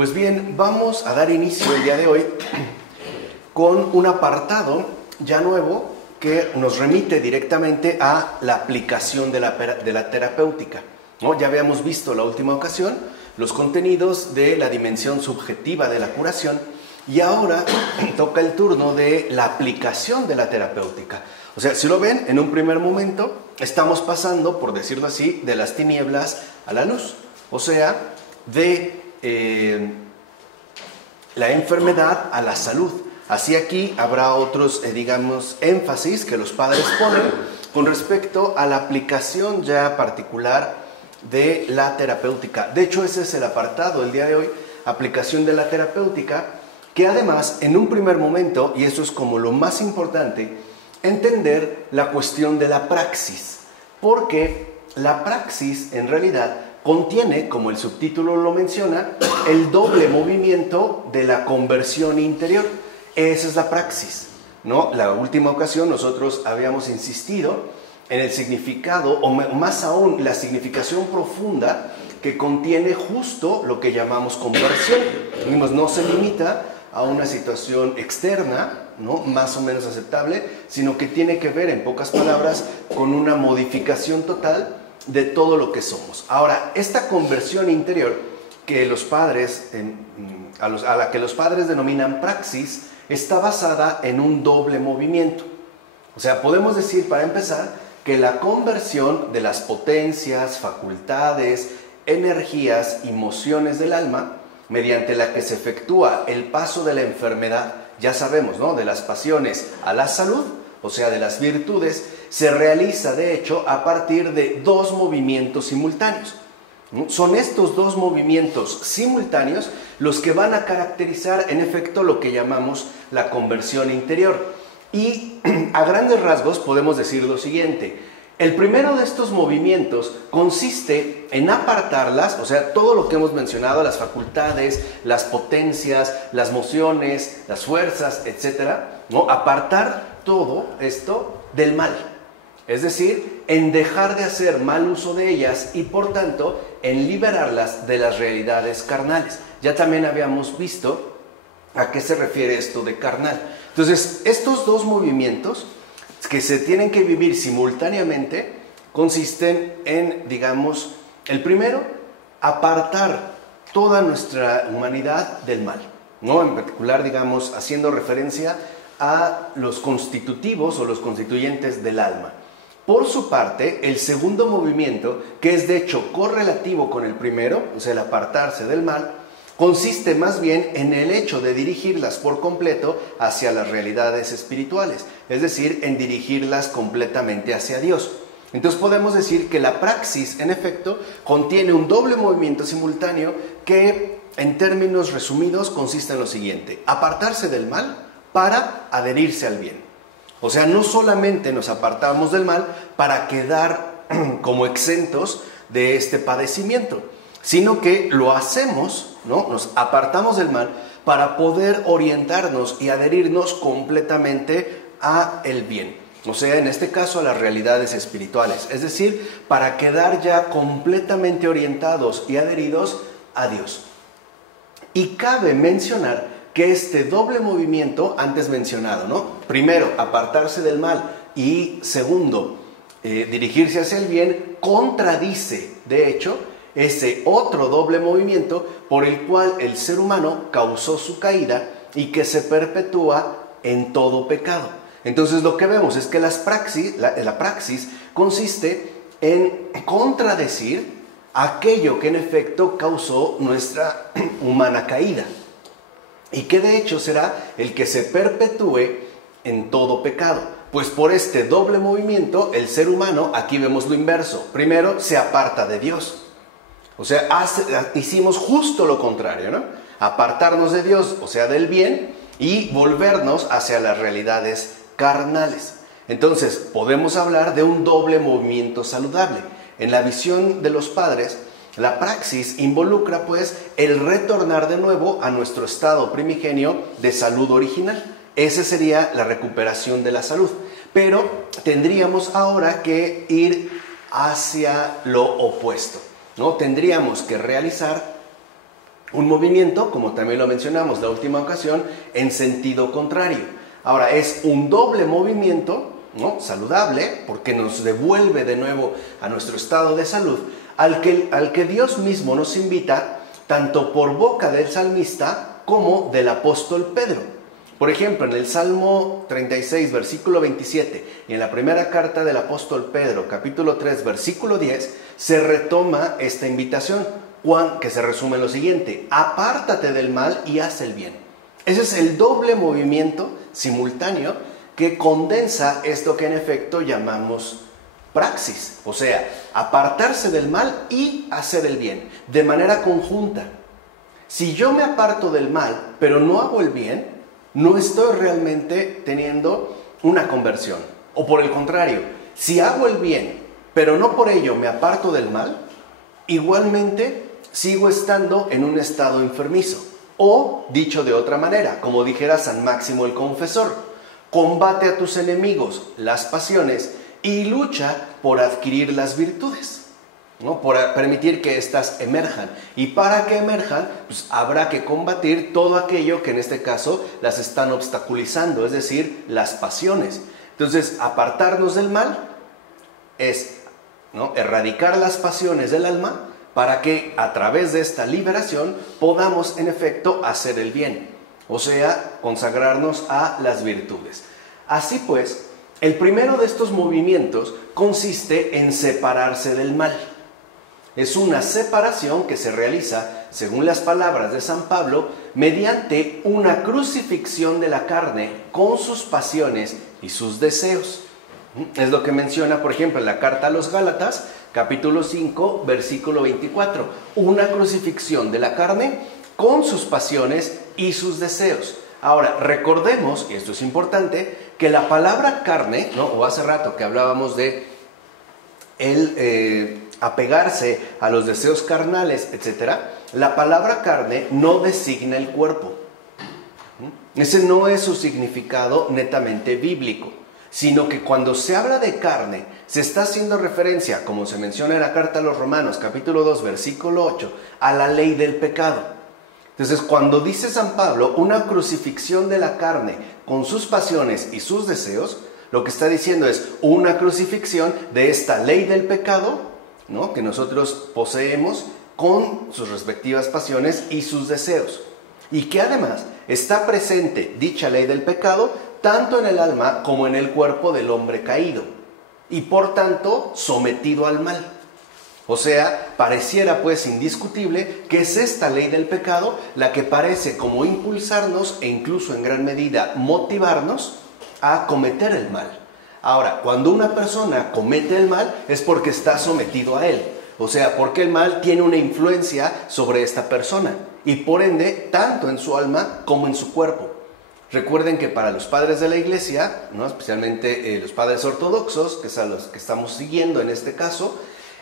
Pues bien, vamos a dar inicio el día de hoy con un apartado ya nuevo que nos remite directamente a la aplicación de la terapéutica, ¿no? Ya habíamos visto la última ocasión los contenidos de la dimensión subjetiva de la curación y ahora toca el turno de la aplicación de la terapéutica. O sea, si lo ven, en un primer momento estamos pasando, por decirlo así, de las tinieblas a la luz, o sea, de la enfermedad a la salud. Así aquí habrá otros, énfasis que los padres ponen con respecto a la aplicación ya particular de la terapéutica. De hecho, ese es el apartado del día de hoy, aplicación de la terapéutica, que además, en un primer momento, y eso es como lo más importante, entender la cuestión de la praxis, porque la praxis en realidad contiene, como el subtítulo lo menciona, el doble movimiento de la conversión interior. Esa es la praxis, ¿no? La última ocasión nosotros habíamos insistido en el significado, o más aún, la significación profunda que contiene justo lo que llamamos conversión. No se limita a una situación externa, ¿no?, más o menos aceptable, sino que tiene que ver, en pocas palabras, con una modificación total de todo lo que somos. Ahora, esta conversión interior que los padres, a la que los padres denominan praxis, está basada en un doble movimiento. O sea, podemos decir, para empezar, que la conversión de las potencias, facultades, energías, emociones del alma, mediante la que se efectúa el paso de la enfermedad, ya sabemos, ¿no?, de las pasiones a la salud, o sea, de las virtudes, se realiza, de hecho, a partir de dos movimientos simultáneos. Son estos dos movimientos simultáneos los que van a caracterizar, en efecto, lo que llamamos la conversión interior. Y a grandes rasgos podemos decir lo siguiente: el primero de estos movimientos consiste en apartarlas, o sea, todo lo que hemos mencionado, las facultades, las potencias, las mociones, las fuerzas, etcétera, ¿no?, apartar todo esto del mal. Es decir, en dejar de hacer mal uso de ellas y, por tanto, en liberarlas de las realidades carnales. Ya también habíamos visto a qué se refiere esto de carnal. Entonces, estos dos movimientos que se tienen que vivir simultáneamente consisten en, el primero, apartar toda nuestra humanidad del mal, ¿no? En particular, haciendo referencia a los constitutivos o los constituyentes del alma. Por su parte, el segundo movimiento, que es de hecho correlativo con el primero, o sea, el apartarse del mal, consiste más bien en el hecho de dirigirlas por completo hacia las realidades espirituales, es decir, en dirigirlas completamente hacia Dios. Entonces podemos decir que la praxis, en efecto, contiene un doble movimiento simultáneo que, en términos resumidos, consiste en lo siguiente: apartarse del mal para adherirse al bien. O sea, no solamente nos apartamos del mal para quedar como exentos de este padecimiento, sino que lo hacemos, ¿no?, nos apartamos del mal para poder orientarnos y adherirnos completamente a el bien. O sea, en este caso a las realidades espirituales, es decir, para quedar ya completamente orientados y adheridos a Dios. Y cabe mencionar que este doble movimiento antes mencionado, ¿no?, primero, apartarse del mal, y segundo, dirigirse hacia el bien, contradice, de hecho, ese otro doble movimiento por el cual el ser humano causó su caída y que se perpetúa en todo pecado. Entonces lo que vemos es que la praxis consiste en contradecir aquello que en efecto causó nuestra humana caída, y que de hecho será el que se perpetúe en todo pecado. Pues por este doble movimiento, el ser humano, aquí vemos lo inverso. Primero, se aparta de Dios. O sea, hicimos justo lo contrario, ¿no? Apartarnos de Dios, o sea, del bien, y volvernos hacia las realidades carnales. Entonces, podemos hablar de un doble movimiento saludable. En la visión de los padres, la praxis involucra, pues, el retornar de nuevo a nuestro estado primigenio de salud original. Esa sería la recuperación de la salud. Pero tendríamos ahora que ir hacia lo opuesto, ¿no? Tendríamos que realizar Un movimiento, como también lo mencionamos la última ocasión, en sentido contrario. Ahora, es un doble movimiento, ¿no?, saludable, porque nos devuelve de nuevo a nuestro estado de salud, al que Dios mismo nos invita, tanto por boca del salmista como del apóstol Pedro. Por ejemplo, en el Salmo 36, versículo 27, y en la primera carta del apóstol Pedro, capítulo 3, versículo 10, se retoma esta invitación, que se resume en lo siguiente: apártate del mal y haz el bien. Ese es el doble movimiento simultáneo que condensa esto que en efecto llamamos praxis, o sea, apartarse del mal y hacer el bien, de manera conjunta. Si yo me aparto del mal, pero no hago el bien, no estoy realmente teniendo una conversión. O por el contrario, si hago el bien, pero no por ello me aparto del mal, igualmente sigo estando en un estado enfermizo. O, dicho de otra manera, como dijera San Máximo el Confesor: combate a tus enemigos, las pasiones, y lucha por adquirir las virtudes, ¿no?, por permitir que éstas emerjan. Y para que emerjan, pues habrá que combatir todo aquello que en este caso las están obstaculizando, es decir, las pasiones. Entonces, apartarnos del mal es, ¿no?, erradicar las pasiones del alma, para que a través de esta liberación podamos en efecto hacer el bien, o sea, consagrarnos a las virtudes. Así pues, el primero de estos movimientos consiste en separarse del mal. Es una separación que se realiza, según las palabras de San Pablo, mediante una crucifixión de la carne con sus pasiones y sus deseos. Es lo que menciona, por ejemplo, en la carta a los Gálatas, capítulo 5, versículo 24. Una crucifixión de la carne con sus pasiones y sus deseos. Ahora, recordemos, y esto es importante, que la palabra carne, ¿no?, o hace rato que hablábamos de el apegarse a los deseos carnales, etc., la palabra carne no designa el cuerpo. Ese no es su significado netamente bíblico, sino que cuando se habla de carne, se está haciendo referencia, como se menciona en la carta a los Romanos, capítulo 2, versículo 8, a la ley del pecado. Entonces, cuando dice San Pablo una crucifixión de la carne con sus pasiones y sus deseos, lo que está diciendo es una crucifixión de esta ley del pecado, ¿no?, que nosotros poseemos, con sus respectivas pasiones y sus deseos. Y que además está presente dicha ley del pecado tanto en el alma como en el cuerpo del hombre caído, y por tanto sometido al mal. O sea, pareciera pues indiscutible que es esta ley del pecado la que parece como impulsarnos e incluso en gran medida motivarnos a cometer el mal. Ahora, cuando una persona comete el mal es porque está sometido a él, o sea, porque el mal tiene una influencia sobre esta persona y por ende tanto en su alma como en su cuerpo. Recuerden que para los padres de la Iglesia, ¿no?, especialmente los padres ortodoxos, que son los que estamos siguiendo en este caso,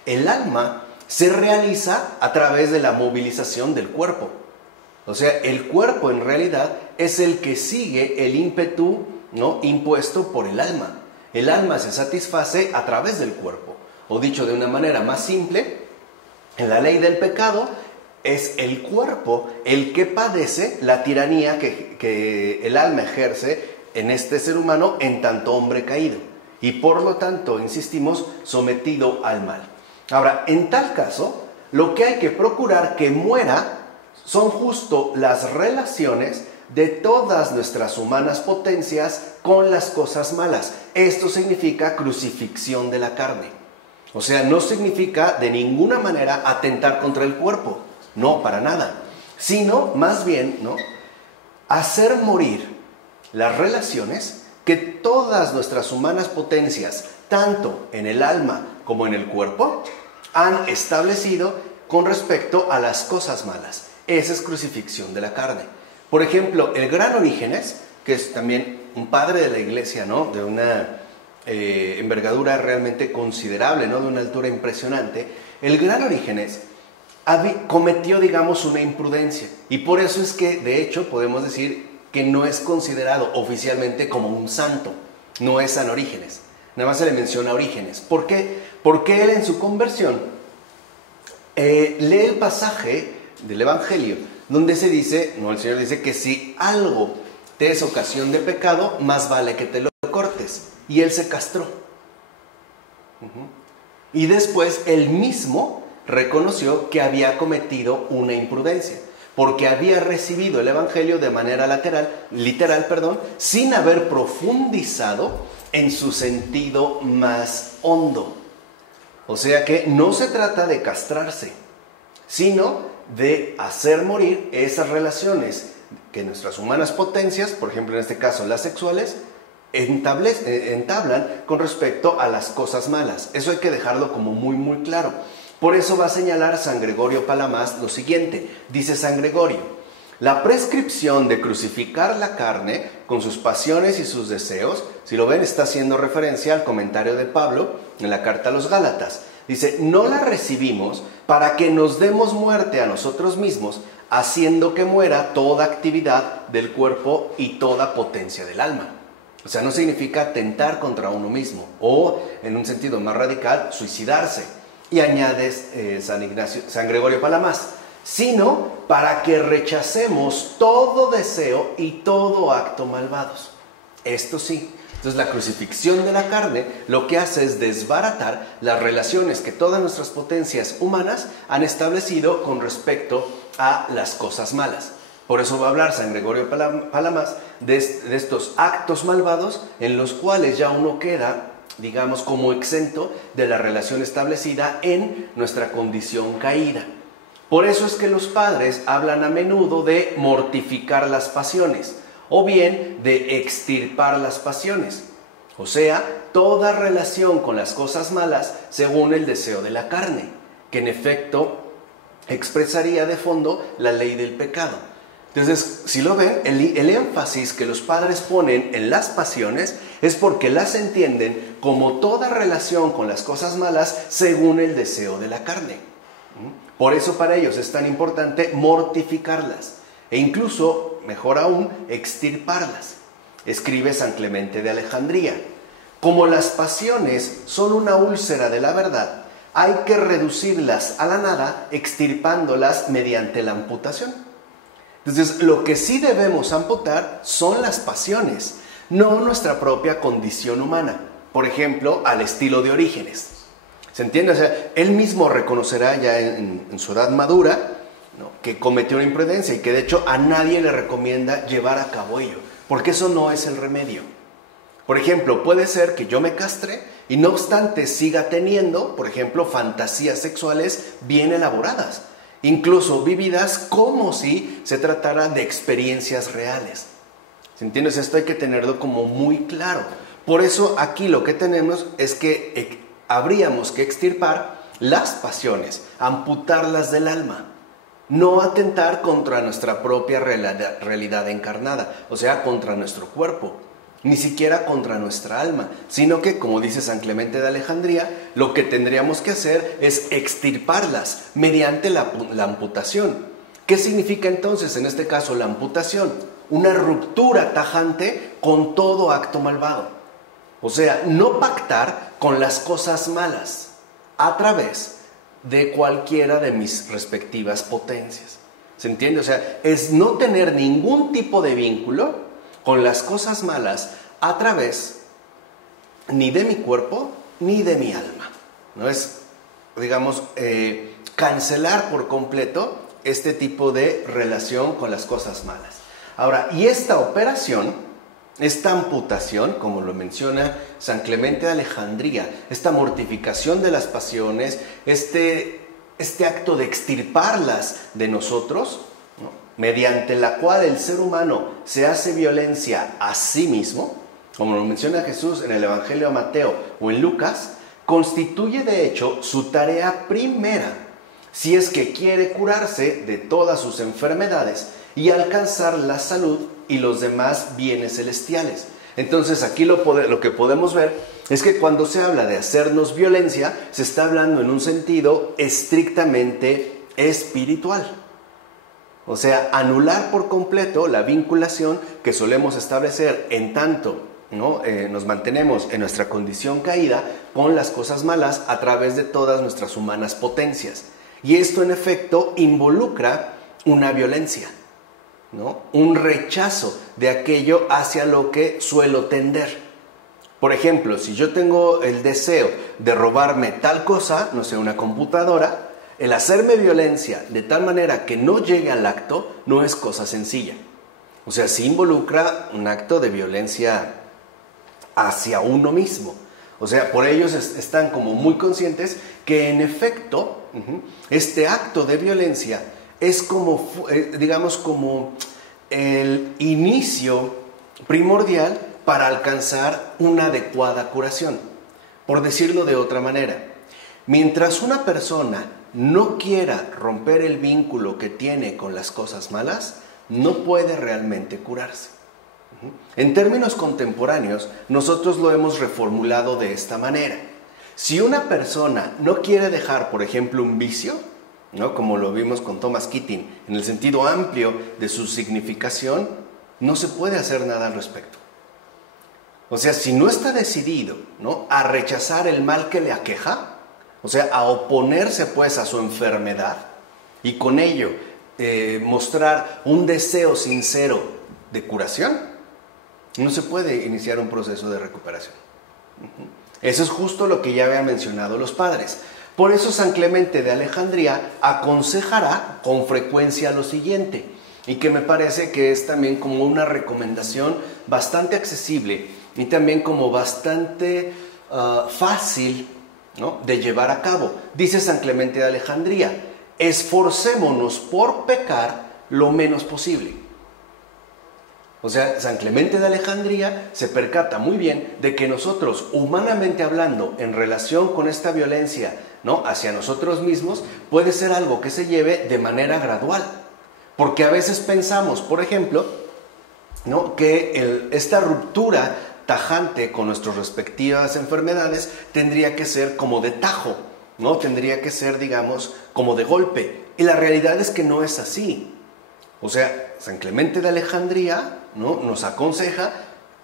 el alma se realiza a través de la movilización del cuerpo. O sea, el cuerpo en realidad es el que sigue el ímpetu, ¿no?, impuesto por el alma. El alma se satisface a través del cuerpo. O dicho de una manera más simple, en la ley del pecado es el cuerpo el que padece la tiranía que el alma ejerce en este ser humano en tanto hombre caído. Y por lo tanto, insistimos, sometido al mal. Ahora, en tal caso, lo que hay que procurar que muera son justo las relaciones de todas nuestras humanas potencias con las cosas malas. Esto significa crucifixión de la carne. O sea, no significa de ninguna manera atentar contra el cuerpo, no, para nada, sino más bien, ¿no?, hacer morir las relaciones que todas nuestras humanas potencias, tanto en el alma como en el cuerpo, han establecido con respecto a las cosas malas. Esa es crucifixión de la carne. Por ejemplo, el gran Orígenes, que es también un padre de la Iglesia, ¿no?, de una envergadura realmente considerable, ¿no?, de una altura impresionante, el gran Orígenes cometió, digamos, una imprudencia. Y por eso es que, de hecho, podemos decir que no es considerado oficialmente como un santo. No es San Orígenes. Nada más se le menciona Orígenes. ¿Por qué? Porque él en su conversión lee el pasaje del Evangelio donde se dice, no, el Señor dice que si algo te es ocasión de pecado, más vale que te lo cortes. Y él se castró. Y después él mismo reconoció que había cometido una imprudencia, porque había recibido el Evangelio de manera literal, sin haber profundizado en su sentido más hondo. O sea que no se trata de castrarse, sino de hacer morir esas relaciones que nuestras humanas potencias, por ejemplo en este caso las sexuales, entablan con respecto a las cosas malas. Eso hay que dejarlo como muy muy claro. Por eso va a señalar San Gregorio Palamas lo siguiente. Dice San Gregorio: la prescripción de crucificar la carne con sus pasiones y sus deseos, si lo ven, está haciendo referencia al comentario de Pablo en la carta a los Gálatas. Dice, no la recibimos para que nos demos muerte a nosotros mismos, haciendo que muera toda actividad del cuerpo y toda potencia del alma. O sea, no significa atentar contra uno mismo, o en un sentido más radical, suicidarse. Y añade San Gregorio Palamas, sino para que rechacemos todo deseo y todo acto malvados. Esto sí. Entonces la crucifixión de la carne lo que hace es desbaratar las relaciones que todas nuestras potencias humanas han establecido con respecto a las cosas malas. Por eso va a hablar San Gregorio Palamas de estos actos malvados en los cuales ya uno queda, digamos, como exento de la relación establecida en nuestra condición caída. Por eso es que los padres hablan a menudo de mortificar las pasiones, o bien de extirpar las pasiones. O sea, toda relación con las cosas malas según el deseo de la carne, que en efecto expresaría de fondo la ley del pecado. Entonces, si lo ven, el énfasis que los padres ponen en las pasiones es porque las entienden como toda relación con las cosas malas según el deseo de la carne. Por eso para ellos es tan importante mortificarlas e incluso, mejor aún, extirparlas. Escribe San Clemente de Alejandría: como las pasiones son una úlcera de la verdad, hay que reducirlas a la nada extirpándolas mediante la amputación. Entonces, lo que sí debemos amputar son las pasiones, no nuestra propia condición humana. Por ejemplo, al estilo de Orígenes. ¿Se entiende? O sea, él mismo reconocerá ya en su edad madura, ¿no?, que cometió una imprudencia y que de hecho a nadie le recomienda llevar a cabo ello, porque eso no es el remedio. Por ejemplo, puede ser que yo me castre y no obstante siga teniendo, por ejemplo, fantasías sexuales bien elaboradas, incluso vividas como si se tratara de experiencias reales. ¿Se entiende? Esto hay que tenerlo como muy claro. Por eso aquí lo que tenemos es que habríamos que extirpar las pasiones, amputarlas del alma, no atentar contra nuestra propia realidad encarnada, o sea, contra nuestro cuerpo, ni siquiera contra nuestra alma, sino que, como dice San Clemente de Alejandría, lo que tendríamos que hacer es extirparlas mediante la amputación. ¿Qué significa entonces en este caso la amputación? Una ruptura tajante con todo acto malvado. O sea, no pactar con las cosas malas a través de cualquiera de mis respectivas potencias. ¿Se entiende? O sea, es no tener ningún tipo de vínculo con las cosas malas a través ni de mi cuerpo ni de mi alma. No es, digamos, cancelar por completo este tipo de relación con las cosas malas. Ahora, y esta operación, esta amputación, como lo menciona San Clemente de Alejandría, esta mortificación de las pasiones, este acto de extirparlas de nosotros, ¿no?, mediante la cual el ser humano se hace violencia a sí mismo, como lo menciona Jesús en el Evangelio de Mateo o en Lucas, constituye de hecho su tarea primera, si es que quiere curarse de todas sus enfermedades y alcanzar la salud y los demás bienes celestiales. Entonces aquí lo que podemos ver es que cuando se habla de hacernos violencia, se está hablando en un sentido estrictamente espiritual. O sea, anular por completo la vinculación que solemos establecer en tanto, ¿no?, nos mantenemos en nuestra condición caída con las cosas malas a través de todas nuestras humanas potencias. Y esto en efecto involucra una violencia, ¿no? Un rechazo de aquello hacia lo que suelo tender. Por ejemplo, si yo tengo el deseo de robarme tal cosa, no sé, una computadora, el hacerme violencia de tal manera que no llegue al acto no es cosa sencilla. O sea, sí involucra un acto de violencia hacia uno mismo. O sea, por ellos están como muy conscientes que en efecto, este acto de violencia es como, digamos, como el inicio primordial para alcanzar una adecuada curación. Por decirlo de otra manera, mientras una persona no quiera romper el vínculo que tiene con las cosas malas, no puede realmente curarse. En términos contemporáneos, nosotros lo hemos reformulado de esta manera. Si una persona no quiere dejar, por ejemplo, un vicio, ¿no? Como lo vimos con Thomas Keating, en el sentido amplio de su significación, no se puede hacer nada al respecto. O sea, si no está decidido, ¿no?, a rechazar el mal que le aqueja, o sea, a oponerse pues a su enfermedad y con ello mostrar un deseo sincero de curación, no se puede iniciar un proceso de recuperación. Eso es justo lo que ya habían mencionado los padres. Por eso San Clemente de Alejandría aconsejará con frecuencia lo siguiente, y que me parece que es también como una recomendación bastante accesible y también como bastante fácil, ¿no?, de llevar a cabo. Dice San Clemente de Alejandría: esforcémonos por pecar lo menos posible. O sea, San Clemente de Alejandría se percata muy bien de que nosotros, humanamente hablando, en relación con esta violencia, ¿no?, hacia nosotros mismos, puede ser algo que se lleve de manera gradual. Porque a veces pensamos, por ejemplo, ¿no?, que esta ruptura tajante con nuestras respectivas enfermedades tendría que ser como de tajo, ¿no? Tendría que ser, digamos, como de golpe. Y la realidad es que no es así. O sea, San Clemente de Alejandría, ¿no?, nos aconseja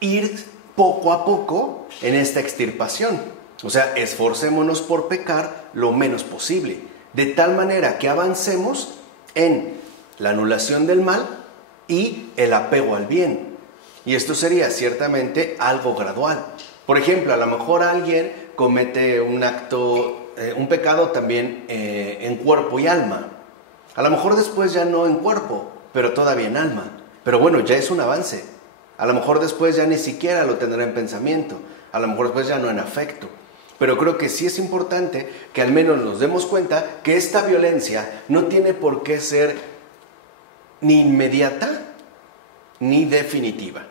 ir poco a poco en esta extirpación. O sea, esforcémonos por pecar lo menos posible, de tal manera que avancemos en la anulación del mal y el apego al bien. Y esto sería ciertamente algo gradual. Por ejemplo, a lo mejor alguien comete un acto, un pecado también en cuerpo y alma. A lo mejor después ya no en cuerpo, pero todavía en alma. Pero bueno, ya es un avance. A lo mejor después ya ni siquiera lo tendrá en pensamiento. A lo mejor después ya no en afecto. Pero creo que sí es importante que al menos nos demos cuenta que esta violencia no tiene por qué ser ni inmediata ni definitiva,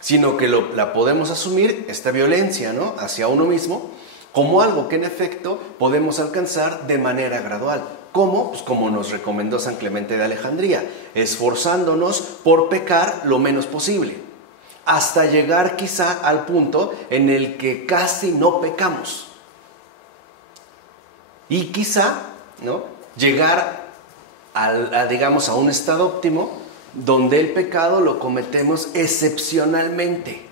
sino que la podemos asumir, esta violencia, ¿no?, hacia uno mismo, como algo que en efecto podemos alcanzar de manera gradual. ¿Cómo? Pues como nos recomendó San Clemente de Alejandría, esforzándonos por pecar lo menos posible, hasta llegar quizá al punto en el que casi no pecamos. Y quizá, ¿no?, llegar digamos, a un estado óptimo donde el pecado lo cometemos excepcionalmente.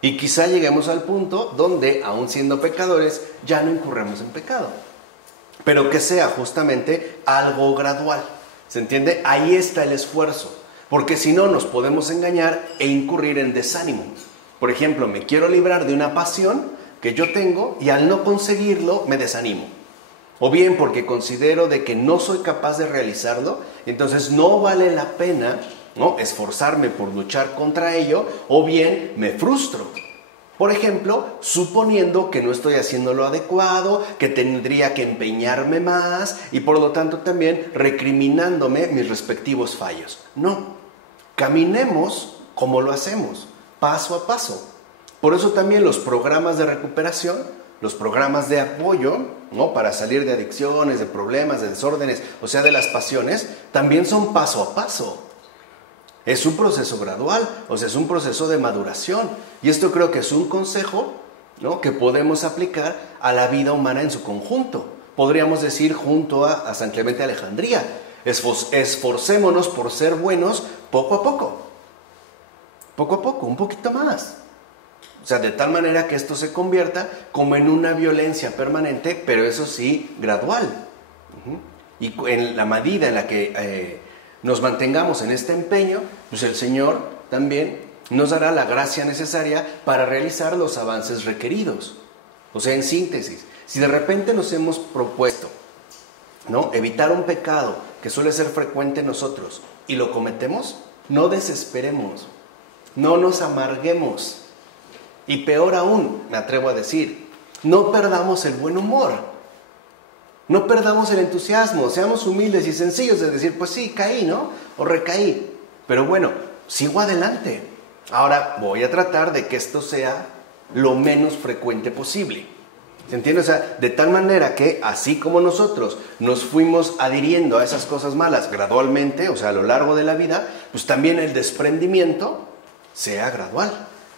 Y quizá lleguemos al punto donde, aun siendo pecadores, ya no incurremos en pecado. Pero que sea justamente algo gradual. ¿Se entiende? Ahí está el esfuerzo. Porque si no, nos podemos engañar e incurrir en desánimo. Por ejemplo, me quiero librar de una pasión que yo tengo y al no conseguirlo me desanimo. O bien porque considero de que no soy capaz de realizarlo, entonces no vale la pena, ¿no?, esforzarme por luchar contra ello, o bien me frustro. Por ejemplo, suponiendo que no estoy haciendo lo adecuado, que tendría que empeñarme más y por lo tanto también recriminándome mis respectivos fallos. No, caminemos como lo hacemos, paso a paso. Por eso también los programas de recuperación, los programas de apoyo, ¿no?, para salir de adicciones, de problemas, de desórdenes, o sea, de las pasiones, también son paso a paso. Es un proceso gradual, o sea, es un proceso de maduración. Y esto creo que es un consejo, ¿no?, que podemos aplicar a la vida humana en su conjunto. Podríamos decir junto a San Clemente de Alejandría, esforcémonos por ser buenos poco a poco. Poco a poco, un poquito más. O sea, de tal manera que esto se convierta como en una violencia permanente, pero eso sí, gradual. Y en la medida en la que nos mantengamos en este empeño, pues el Señor también nos dará la gracia necesaria para realizar los avances requeridos. O sea, en síntesis, si de repente nos hemos propuesto, ¿no?, evitar un pecado que suele ser frecuente en nosotros y lo cometemos, no desesperemos, no nos amarguemos y peor aún, me atrevo a decir, no perdamos el buen humor, no perdamos el entusiasmo, seamos humildes y sencillos de decir, pues sí, caí, ¿no? O recaí, pero bueno, sigo adelante. Ahora voy a tratar de que esto sea lo menos frecuente posible. ¿Se entiende? O sea, de tal manera que así como nosotros nos fuimos adhiriendo a esas cosas malas gradualmente, o sea, a lo largo de la vida, pues también el desprendimiento sea gradual.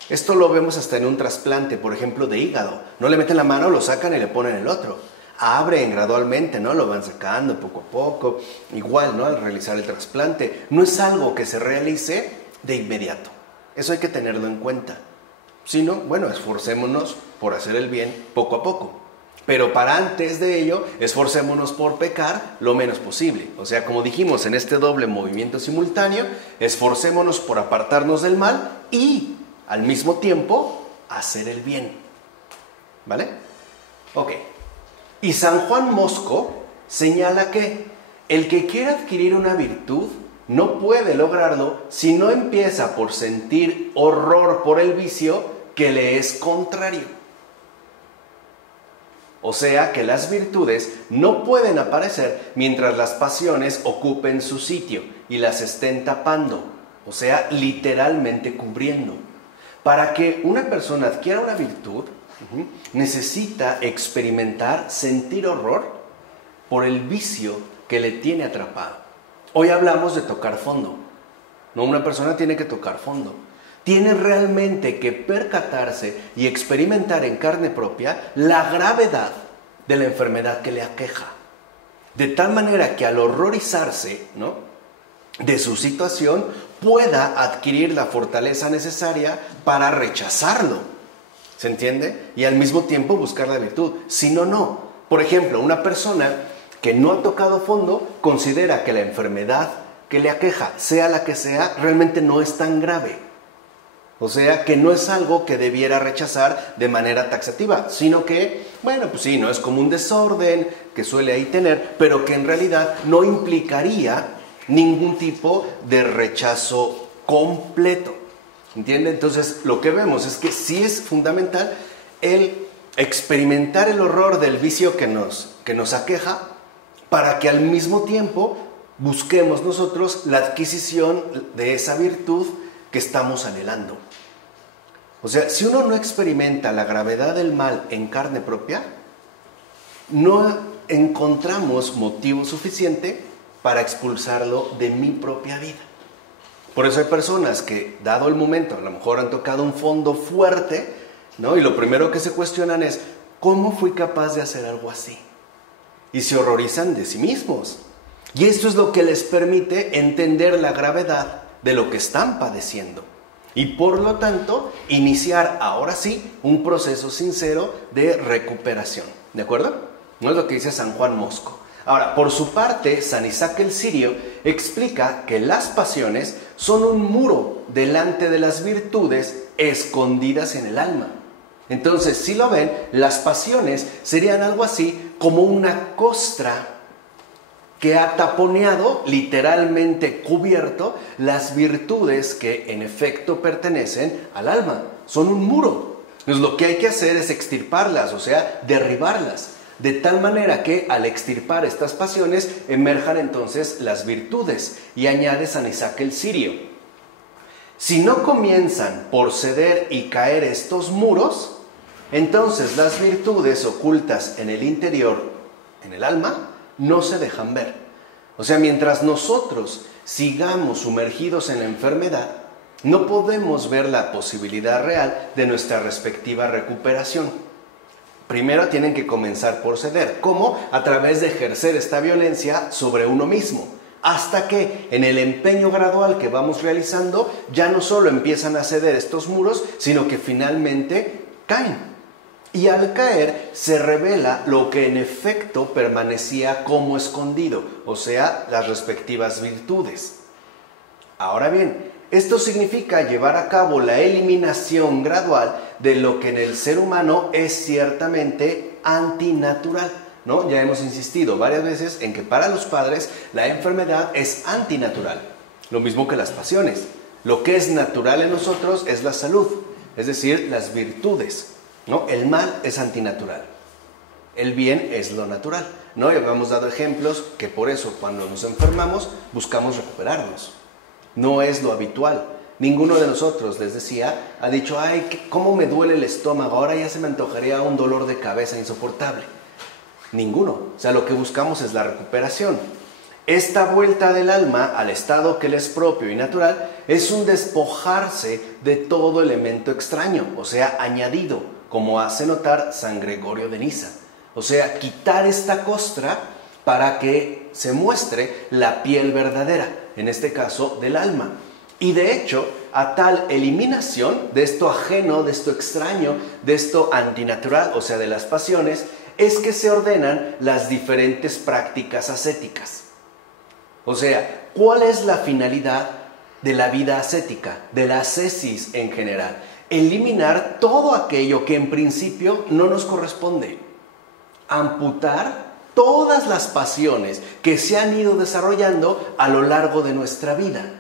Esto lo vemos hasta en un trasplante, por ejemplo, de hígado. No le meten la mano, lo sacan y le ponen el otro. Abren gradualmente, ¿no? Lo van sacando poco a poco. Igual, ¿no? Al realizar el trasplante. No es algo que se realice de inmediato. Eso hay que tenerlo en cuenta. Si no, bueno, esforcémonos por hacer el bien poco a poco. Pero para antes de ello, esforcémonos por pecar lo menos posible. O sea, como dijimos en este doble movimiento simultáneo, esforcémonos por apartarnos del mal y, al mismo tiempo, hacer el bien. ¿Vale? Ok. Y San Juan Mosco señala que el que quiere adquirir una virtud no puede lograrlo si no empieza por sentir horror por el vicio que le es contrario. O sea que las virtudes no pueden aparecer mientras las pasiones ocupen su sitio y las estén tapando, o sea, literalmente cubriendo. Para que una persona adquiera una virtud, necesita experimentar, sentir horror por el vicio que le tiene atrapado. Hoy hablamos de tocar fondo. No, una persona tiene que tocar fondo. Tiene realmente que percatarse y experimentar en carne propia la gravedad de la enfermedad que le aqueja. De tal manera que al horrorizarse, ¿no?, de su situación, pueda adquirir la fortaleza necesaria para rechazarlo. ¿Se entiende? Y al mismo tiempo buscar la virtud. Si no, no. Por ejemplo, una persona que no ha tocado fondo considera que la enfermedad que le aqueja, sea la que sea, realmente no es tan grave. O sea, que no es algo que debiera rechazar de manera taxativa, sino que, bueno, pues sí, no es como un desorden que suele ahí tener, pero que en realidad no implicaría ningún tipo de rechazo completo. ¿Entiende? Entonces, lo que vemos es que sí es fundamental el experimentar el horror del vicio que nos aqueja, para que al mismo tiempo busquemos nosotros la adquisición de esa virtud que estamos anhelando. O sea, si uno no experimenta la gravedad del mal en carne propia, no encontramos motivo suficiente para expulsarlo de mi propia vida. Por eso hay personas que, dado el momento, a lo mejor han tocado un fondo fuerte, ¿no? Y lo primero que se cuestionan es, ¿cómo fui capaz de hacer algo así? Y se horrorizan de sí mismos. Y esto es lo que les permite entender la gravedad de lo que están padeciendo. Y por lo tanto, iniciar ahora sí un proceso sincero de recuperación. ¿De acuerdo? No es lo que dice San Juan Mosco. Ahora, por su parte, San Isaac el Sirio explica que las pasiones son un muro delante de las virtudes escondidas en el alma. Entonces, si lo ven, las pasiones serían algo así como una costra que ha taponeado, literalmente cubierto, las virtudes que en efecto pertenecen al alma. Son un muro. Entonces, lo que hay que hacer es extirparlas, o sea, derribarlas. De tal manera que al extirpar estas pasiones emerjan entonces las virtudes. Y añade San Isaac el Sirio: si no comienzan por ceder y caer estos muros, entonces las virtudes ocultas en el interior, en el alma, no se dejan ver. O sea, mientras nosotros sigamos sumergidos en la enfermedad, no podemos ver la posibilidad real de nuestra respectiva recuperación. Primero tienen que comenzar por ceder. ¿Cómo? A través de ejercer esta violencia sobre uno mismo. Hasta que en el empeño gradual que vamos realizando, ya no solo empiezan a ceder estos muros, sino que finalmente caen. Y al caer se revela lo que en efecto permanecía como escondido, o sea, las respectivas virtudes. Ahora bien, esto significa llevar a cabo la eliminación gradual de lo que en el ser humano es ciertamente antinatural, ¿no? Ya hemos insistido varias veces en que para los padres la enfermedad es antinatural, lo mismo que las pasiones. Lo que es natural en nosotros es la salud, es decir, las virtudes, ¿no? El mal es antinatural, el bien es lo natural, ¿no? Y habíamos dado ejemplos que por eso cuando nos enfermamos buscamos recuperarnos. No es lo habitual. Ninguno de nosotros, les decía, ha dicho, ay, ¿cómo me duele el estómago? Ahora ya se me antojaría un dolor de cabeza insoportable. Ninguno. O sea, lo que buscamos es la recuperación. Esta vuelta del alma al estado que le es propio y natural es un despojarse de todo elemento extraño, o sea, añadido, como hace notar San Gregorio de Niza. O sea, quitar esta costra para que se muestre la piel verdadera, en este caso del alma. Y de hecho, a tal eliminación de esto ajeno, de esto extraño, de esto antinatural, o sea, de las pasiones, es que se ordenan las diferentes prácticas ascéticas. O sea, ¿cuál es la finalidad de la vida ascética, de la ascesis en general? Eliminar todo aquello que en principio no nos corresponde. Amputar todas las pasiones que se han ido desarrollando a lo largo de nuestra vida.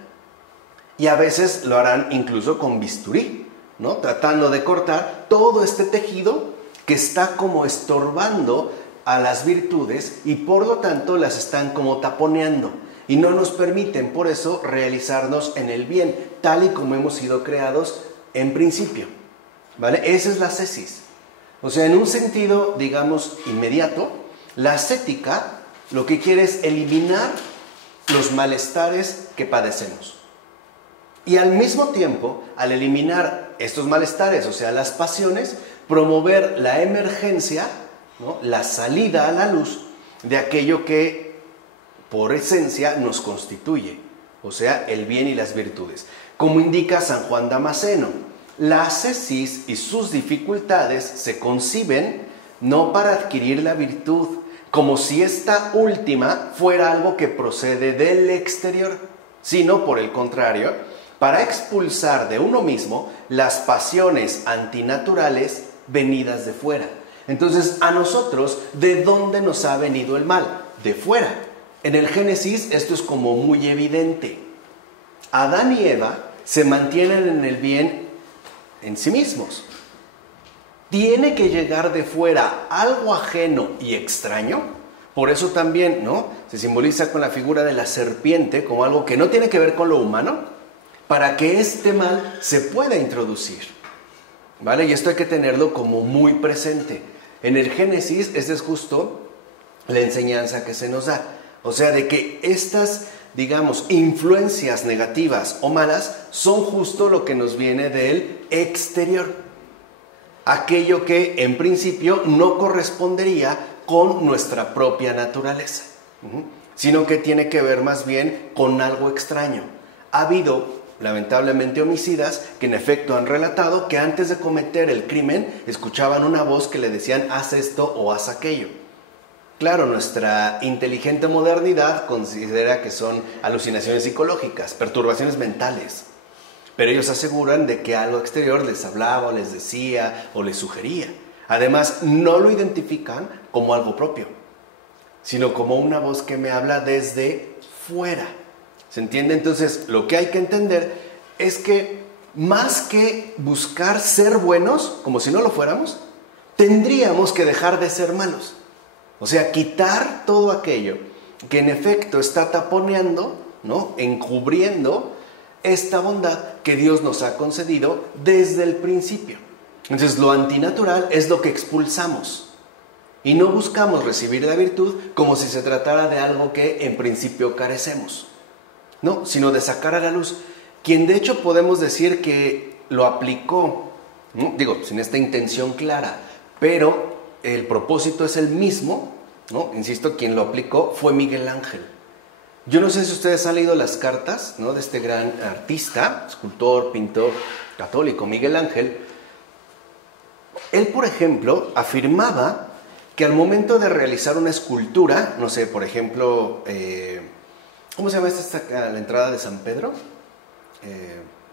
Y a veces lo harán incluso con bisturí, ¿no? Tratando de cortar todo este tejido que está como estorbando a las virtudes y por lo tanto las están como taponeando y no nos permiten por eso realizarnos en el bien, tal y como hemos sido creados en principio, ¿vale? Esa es la ascesis. O sea, en un sentido, digamos, inmediato, la ascética lo que quiere es eliminar los malestares que padecemos. Y al mismo tiempo, al eliminar estos malestares, o sea, las pasiones, promover la emergencia, ¿no? La salida a la luz de aquello que por esencia nos constituye, o sea, el bien y las virtudes. Como indica San Juan Damasceno, la ascesis y sus dificultades se conciben no para adquirir la virtud, como si esta última fuera algo que procede del exterior, sino por el contrario, para expulsar de uno mismo las pasiones antinaturales venidas de fuera. Entonces, a nosotros, ¿de dónde nos ha venido el mal? De fuera. En el Génesis esto es como muy evidente. Adán y Eva se mantienen en el bien en sí mismos. Tiene que llegar de fuera algo ajeno y extraño. Por eso también, ¿no? Se simboliza con la figura de la serpiente como algo que no tiene que ver con lo humano, para que este mal se pueda introducir, ¿vale? Y esto hay que tenerlo como muy presente. En el Génesis, esa es justo la enseñanza que se nos da. O sea, de que estas, digamos, influencias negativas o malas son justo lo que nos viene del exterior. Aquello que en principio no correspondería con nuestra propia naturaleza, sino que tiene que ver más bien con algo extraño. Ha habido, lamentablemente, homicidas que en efecto han relatado que antes de cometer el crimen escuchaban una voz que le decían haz esto o haz aquello. Claro, nuestra inteligente modernidad considera que son alucinaciones psicológicas, perturbaciones mentales, pero ellos aseguran de que algo exterior les hablaba o les decía o les sugería. Además, no lo identifican como algo propio, sino como una voz que me habla desde fuera. ¿Se entiende? Entonces, lo que hay que entender es que más que buscar ser buenos, como si no lo fuéramos, tendríamos que dejar de ser malos. O sea, quitar todo aquello que en efecto está taponeando, ¿no? Encubriendo esta bondad que Dios nos ha concedido desde el principio. Entonces, lo antinatural es lo que expulsamos. Y no buscamos recibir la virtud como si se tratara de algo que en principio carecemos. No, sino de sacar a la luz. Quien de hecho podemos decir que lo aplicó, ¿no? Digo, sin esta intención clara, pero el propósito es el mismo, ¿no? Insisto, quien lo aplicó fue Miguel Ángel. Yo no sé si ustedes han leído las cartas, ¿no? De este gran artista, escultor, pintor católico, Miguel Ángel. Él, por ejemplo, afirmaba que al momento de realizar una escultura, no sé, por ejemplo, ¿cómo se llama la entrada de San Pedro?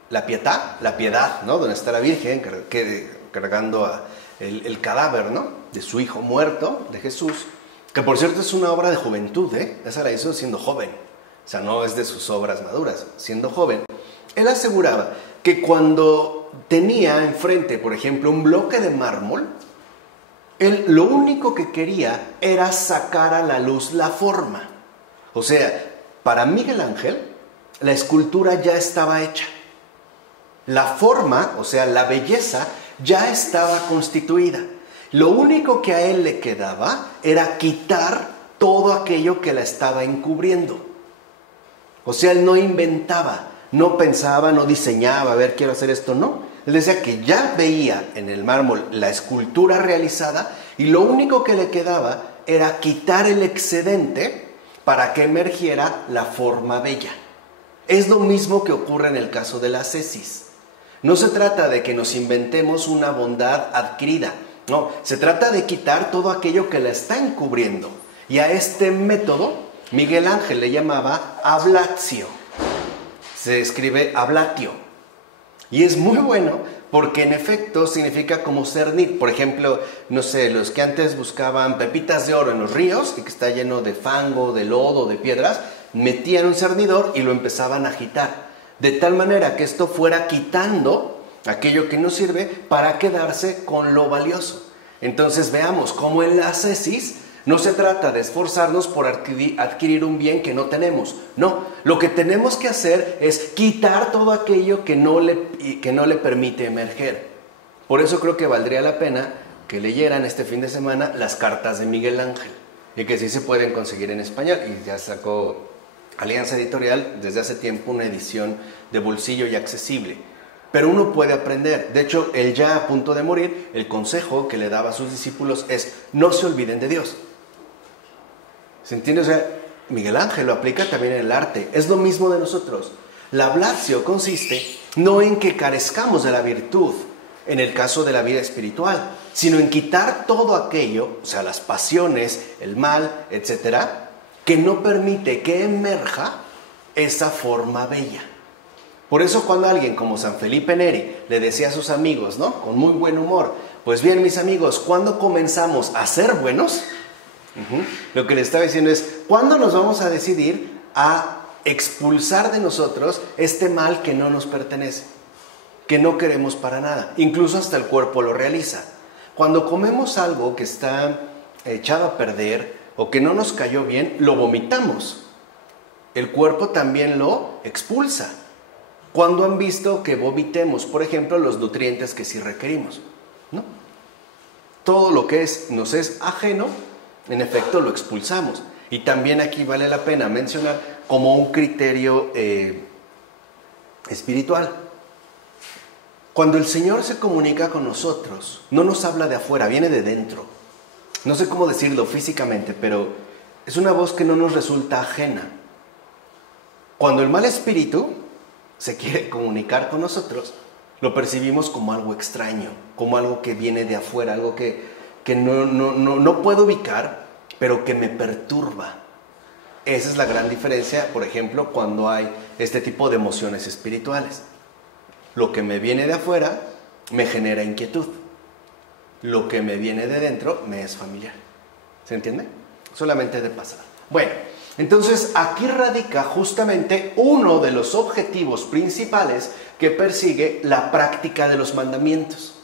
La Piedad, ¿no? Donde está la Virgen cargando el cadáver, ¿no? De su hijo muerto, de Jesús, que por cierto es una obra de juventud, ¿eh? Esa la hizo siendo joven, o sea, no es de sus obras maduras, siendo joven. Él aseguraba que cuando tenía enfrente, por ejemplo, un bloque de mármol, él lo único que quería era sacar a la luz la forma. O sea, para Miguel Ángel, la escultura ya estaba hecha. La forma, o sea, la belleza, ya estaba constituida. Lo único que a él le quedaba era quitar todo aquello que la estaba encubriendo. O sea, él no inventaba, no pensaba, no diseñaba, a ver, quiero hacer esto, no. Él decía que ya veía en el mármol la escultura realizada y lo único que le quedaba era quitar el excedente para que emergiera la forma bella. Es lo mismo que ocurre en el caso de la ascesis. No se trata de que nos inventemos una bondad adquirida, no, se trata de quitar todo aquello que la está encubriendo. Y a este método Miguel Ángel le llamaba ablatio. Se escribe ablatio. Y es muy bueno porque en efecto significa como cernir. Por ejemplo, no sé, los que antes buscaban pepitas de oro en los ríos, y que está lleno de fango, de lodo, de piedras, metían un cernidor y lo empezaban a agitar. De tal manera que esto fuera quitando aquello que no sirve para quedarse con lo valioso. Entonces veamos cómo en la ascesis no se trata de esforzarnos por adquirir un bien que no tenemos. No, lo que tenemos que hacer es quitar todo aquello que no le permite emerger. Por eso creo que valdría la pena que leyeran este fin de semana las cartas de Miguel Ángel, y que sí se pueden conseguir en español, y ya sacó Alianza Editorial desde hace tiempo una edición de bolsillo y accesible. Pero uno puede aprender. De hecho, él ya a punto de morir, el consejo que le daba a sus discípulos es: no se olviden de Dios. ¿Se entiende? O sea, Miguel Ángel lo aplica también en el arte. Es lo mismo de nosotros. La ablatio consiste no en que carezcamos de la virtud, en el caso de la vida espiritual, sino en quitar todo aquello, o sea, las pasiones, el mal, etcétera, que no permite que emerja esa forma bella. Por eso cuando alguien como San Felipe Neri le decía a sus amigos, ¿no?, con muy buen humor: pues bien, mis amigos, ¿cuándo comenzamos a ser buenos? Lo que le estaba diciendo es: ¿cuándo nos vamos a decidir a expulsar de nosotros este mal que no nos pertenece, que no queremos para nada? Incluso hasta el cuerpo lo realiza. Cuando comemos algo que está echado a perder o que no nos cayó bien, lo vomitamos. El cuerpo también lo expulsa. ¿Cuándo han visto que vomitemos, por ejemplo, los nutrientes que sí requerimos? ¿No? Todo lo que nos es ajeno, en efecto, lo expulsamos. Y también aquí vale la pena mencionar como un criterio espiritual. Cuando el Señor se comunica con nosotros, no nos habla de afuera, viene de dentro. No sé cómo decirlo físicamente, pero es una voz que no nos resulta ajena. Cuando el mal espíritu se quiere comunicar con nosotros, lo percibimos como algo extraño, como algo que viene de afuera, algo que no puedo ubicar, pero que me perturba. Esa es la gran diferencia, por ejemplo, cuando hay este tipo de emociones espirituales. Lo que me viene de afuera me genera inquietud. Lo que me viene de dentro me es familiar. ¿Se entiende? Solamente de pasada. Bueno, entonces aquí radica justamente uno de los objetivos principales que persigue la práctica de los mandamientos: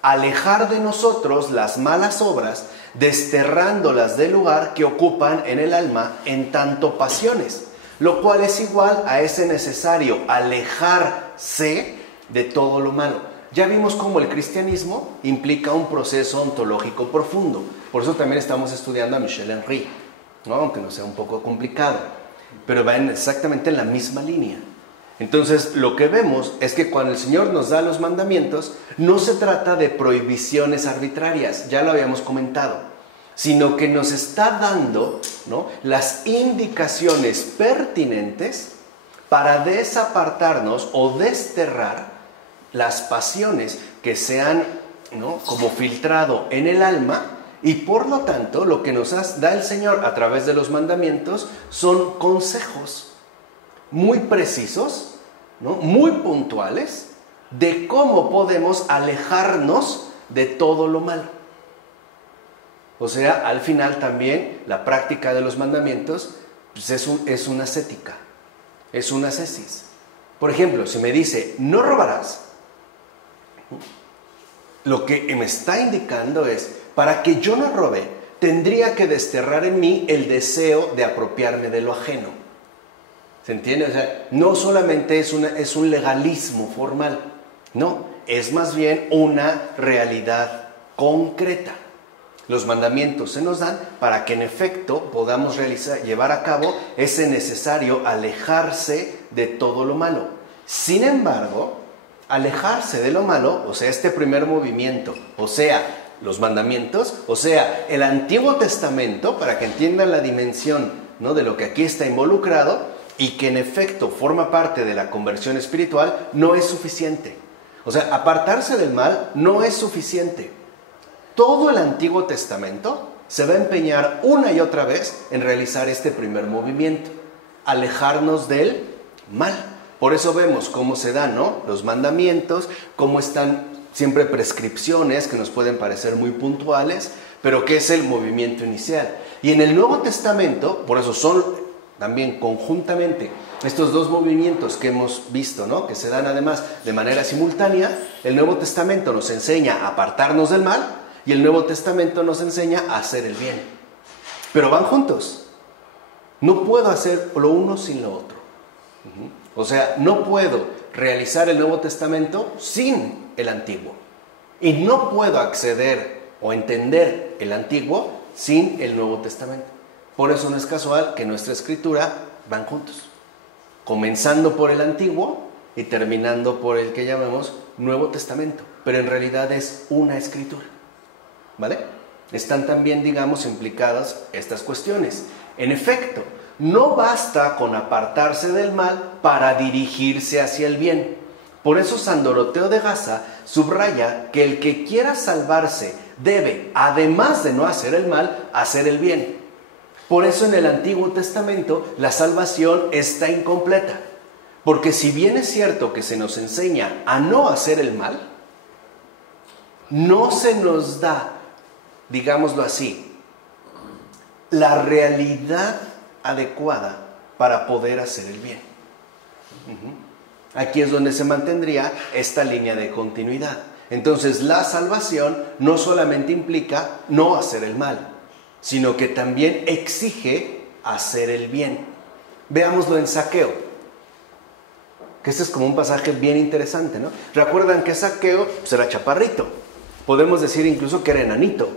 alejar de nosotros las malas obras, desterrándolas del lugar que ocupan en el alma en tanto pasiones, lo cual es igual a ese necesario alejarse de todo lo malo. Ya vimos cómo el cristianismo implica un proceso ontológico profundo. Por eso también estamos estudiando a Michel Henry, ¿no?, aunque no sea un poco complicado, pero va exactamente en la misma línea. Entonces, lo que vemos es que cuando el Señor nos da los mandamientos, no se trata de prohibiciones arbitrarias, ya lo habíamos comentado, sino que nos está dando, ¿no?, las indicaciones pertinentes para desapartarnos o desterrar las pasiones que se han ¿no?, como filtrado en el alma, y por lo tanto lo que nos da el Señor a través de los mandamientos son consejos muy precisos, ¿no?, muy puntuales, de cómo podemos alejarnos de todo lo malo. O sea, al final también la práctica de los mandamientos pues es una ascética, es una ascesis. Por ejemplo, si me dice, no robarás, lo que me está indicando es, para que yo no robe, tendría que desterrar en mí el deseo de apropiarme de lo ajeno. ¿Se entiende? O sea, no solamente es un legalismo formal, no, es más bien una realidad concreta. Los mandamientos se nos dan para que en efecto podamos llevar a cabo ese necesario alejarse de todo lo malo. Sin embargo, alejarse de lo malo, o sea, este primer movimiento, o sea, los mandamientos, o sea, el Antiguo Testamento, para que entiendan la dimensión, ¿no?, de lo que aquí está involucrado y que en efecto forma parte de la conversión espiritual, no es suficiente. O sea, apartarse del mal no es suficiente. Todo el Antiguo Testamento se va a empeñar una y otra vez en realizar este primer movimiento, alejarnos del mal. Por eso vemos cómo se dan, ¿no?, los mandamientos, cómo están siempre prescripciones que nos pueden parecer muy puntuales, pero que es el movimiento inicial. Y en el Nuevo Testamento, por eso son también conjuntamente estos dos movimientos que hemos visto, ¿no?, que se dan además de manera simultánea. El Nuevo Testamento nos enseña a apartarnos del mal y el Nuevo Testamento nos enseña a hacer el bien. Pero van juntos. No puedo hacer lo uno sin lo otro. O sea, no puedo realizar el Nuevo Testamento sin el Antiguo. Y no puedo acceder o entender el Antiguo sin el Nuevo Testamento. Por eso no es casual que nuestra escritura van juntos. Comenzando por el Antiguo y terminando por el que llamamos Nuevo Testamento. Pero en realidad es una escritura. ¿Vale? Están también, digamos, implicadas estas cuestiones. En efecto, no basta con apartarse del mal para dirigirse hacia el bien. Por eso San Doroteo de Gaza subraya que el que quiera salvarse debe, además de no hacer el mal, hacer el bien. Por eso en el Antiguo Testamento la salvación está incompleta. Porque si bien es cierto que se nos enseña a no hacer el mal, no se nos da, digámoslo así, la realidad adecuada para poder hacer el bien. Aquí es donde se mantendría esta línea de continuidad. Entonces la salvación no solamente implica no hacer el mal, sino que también exige hacer el bien. Veámoslo en Zaqueo, que este es como un pasaje bien interesante, ¿no? Recuerdan que Zaqueo pues, era chaparrito, podemos decir incluso que era enanito,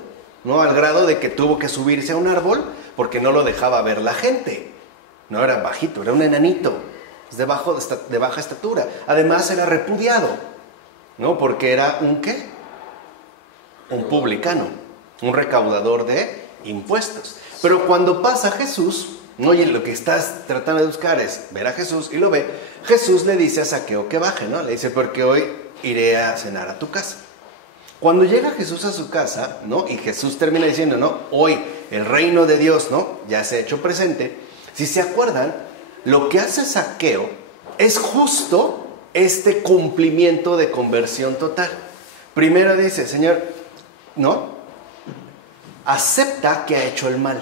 ¿no?, al grado de que tuvo que subirse a un árbol porque no lo dejaba ver la gente. No era bajito, era un enanito, de baja estatura. Además era repudiado, ¿no?, porque era un ¿qué? Un publicano, un recaudador de impuestos. Pero cuando pasa Jesús, ¿no?, y lo que estás tratando de buscar es ver a Jesús y lo ve, Jesús le dice a Zaqueo que baje, ¿no? Le dice, porque hoy iré a cenar a tu casa. Cuando llega Jesús a su casa, ¿no?, y Jesús termina diciendo, ¿no?, hoy el reino de Dios, ¿no?, ya se ha hecho presente. Si se acuerdan, lo que hace Zaqueo es justo este cumplimiento de conversión total. Primero dice, Señor, ¿no?, acepta que ha hecho el mal.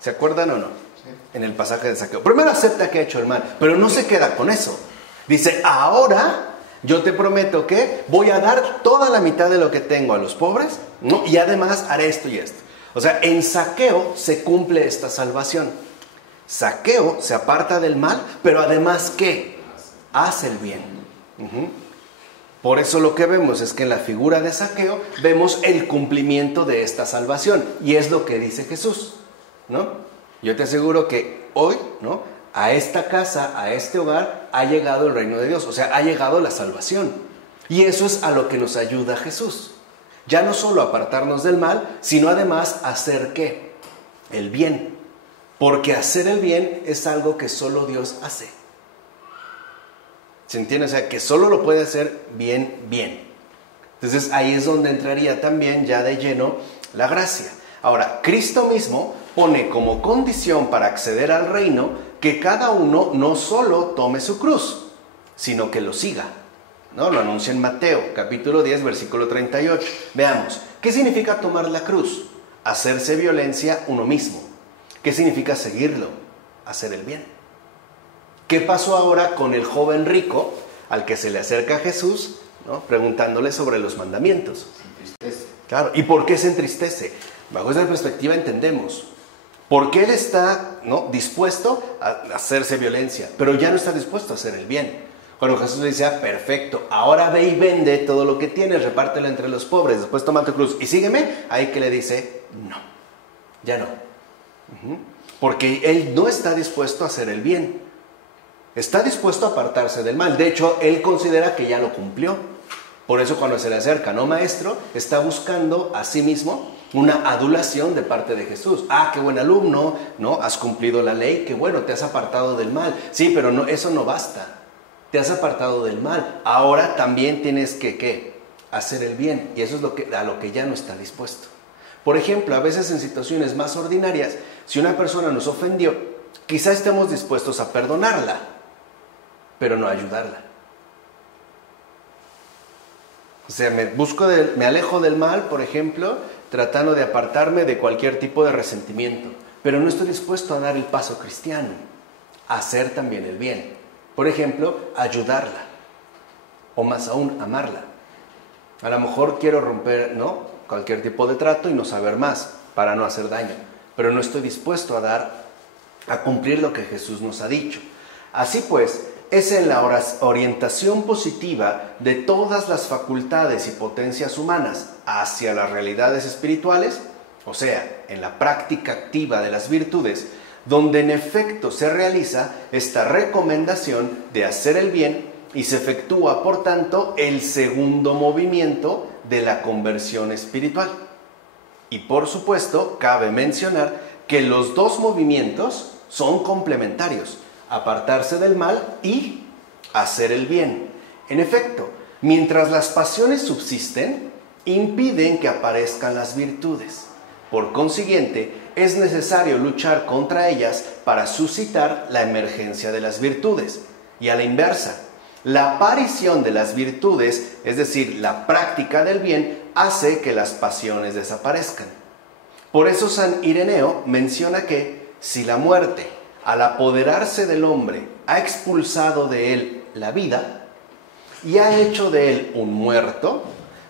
¿Se acuerdan o no? Sí. En el pasaje de Zaqueo. Primero acepta que ha hecho el mal, pero no se queda con eso. Dice, ahora yo te prometo que voy a dar toda la mitad de lo que tengo a los pobres, ¿no?, y además haré esto y esto. O sea, en Zaqueo se cumple esta salvación. Zaqueo se aparta del mal, pero además ¿qué? Hace el bien. Por eso lo que vemos es que en la figura de Zaqueo vemos el cumplimiento de esta salvación. Y es lo que dice Jesús, ¿no? Yo te aseguro que hoy, ¿no?, a esta casa, a este hogar, ha llegado el reino de Dios. O sea, ha llegado la salvación. Y eso es a lo que nos ayuda Jesús. Ya no solo apartarnos del mal, sino además hacer ¿qué? El bien. Porque hacer el bien es algo que solo Dios hace. ¿Se entiende? O sea, que solo lo puede hacer bien. Entonces ahí es donde entraría también ya de lleno la gracia. Ahora, Cristo mismo pone como condición para acceder al reino que cada uno no solo tome su cruz, sino que lo siga, ¿no? Lo anuncia en Mateo, capítulo 10, versículo 38. Veamos, ¿qué significa tomar la cruz? Hacerse violencia uno mismo. ¿Qué significa seguirlo? Hacer el bien. ¿Qué pasó ahora con el joven rico al que se le acerca a Jesús, ¿no? Preguntándole sobre los mandamientos? Se entristece. Claro, ¿y por qué se entristece? Bajo esa perspectiva entendemos. Porque él está, ¿no?, dispuesto a hacerse violencia, pero ya no está dispuesto a hacer el bien. Cuando Jesús le dice, perfecto, ahora ve y vende todo lo que tienes, repártelo entre los pobres, después toma tu cruz y sígueme, ahí que le dice, no, ya no. Porque él no está dispuesto a hacer el bien. Está dispuesto a apartarse del mal. De hecho, él considera que ya lo cumplió. Por eso cuando se le acerca, ¿no, maestro? Está buscando a sí mismo una adulación de parte de Jesús. Ah, qué buen alumno, ¿no? Has cumplido la ley, qué bueno, te has apartado del mal. Sí, pero no, eso no basta. Te has apartado del mal. Ahora también tienes que, ¿qué? Hacer el bien. Y eso es a lo que ya no está dispuesto. Por ejemplo, a veces en situaciones más ordinarias, si una persona nos ofendió, quizá estemos dispuestos a perdonarla, pero no a ayudarla. O sea, me alejo del mal, por ejemplo, tratando de apartarme de cualquier tipo de resentimiento, pero no estoy dispuesto a dar el paso cristiano, a hacer también el bien. Por ejemplo, ayudarla, o más aún, amarla. A lo mejor quiero romper, ¿no?, cualquier tipo de trato y no saber más, para no hacer daño, pero no estoy dispuesto a cumplir lo que Jesús nos ha dicho. Así pues, es en la orientación positiva de todas las facultades y potencias humanas hacia las realidades espirituales, o sea, en la práctica activa de las virtudes, donde en efecto se realiza esta recomendación de hacer el bien y se efectúa, por tanto, el segundo movimiento de la conversión espiritual. Y por supuesto, cabe mencionar que los dos movimientos son complementarios: apartarse del mal y hacer el bien. En efecto, mientras las pasiones subsisten, impiden que aparezcan las virtudes. Por consiguiente, es necesario luchar contra ellas para suscitar la emergencia de las virtudes. Y a la inversa, la aparición de las virtudes, es decir, la práctica del bien, hace que las pasiones desaparezcan. Por eso San Ireneo menciona que si la muerte, al apoderarse del hombre, ha expulsado de él la vida y ha hecho de él un muerto,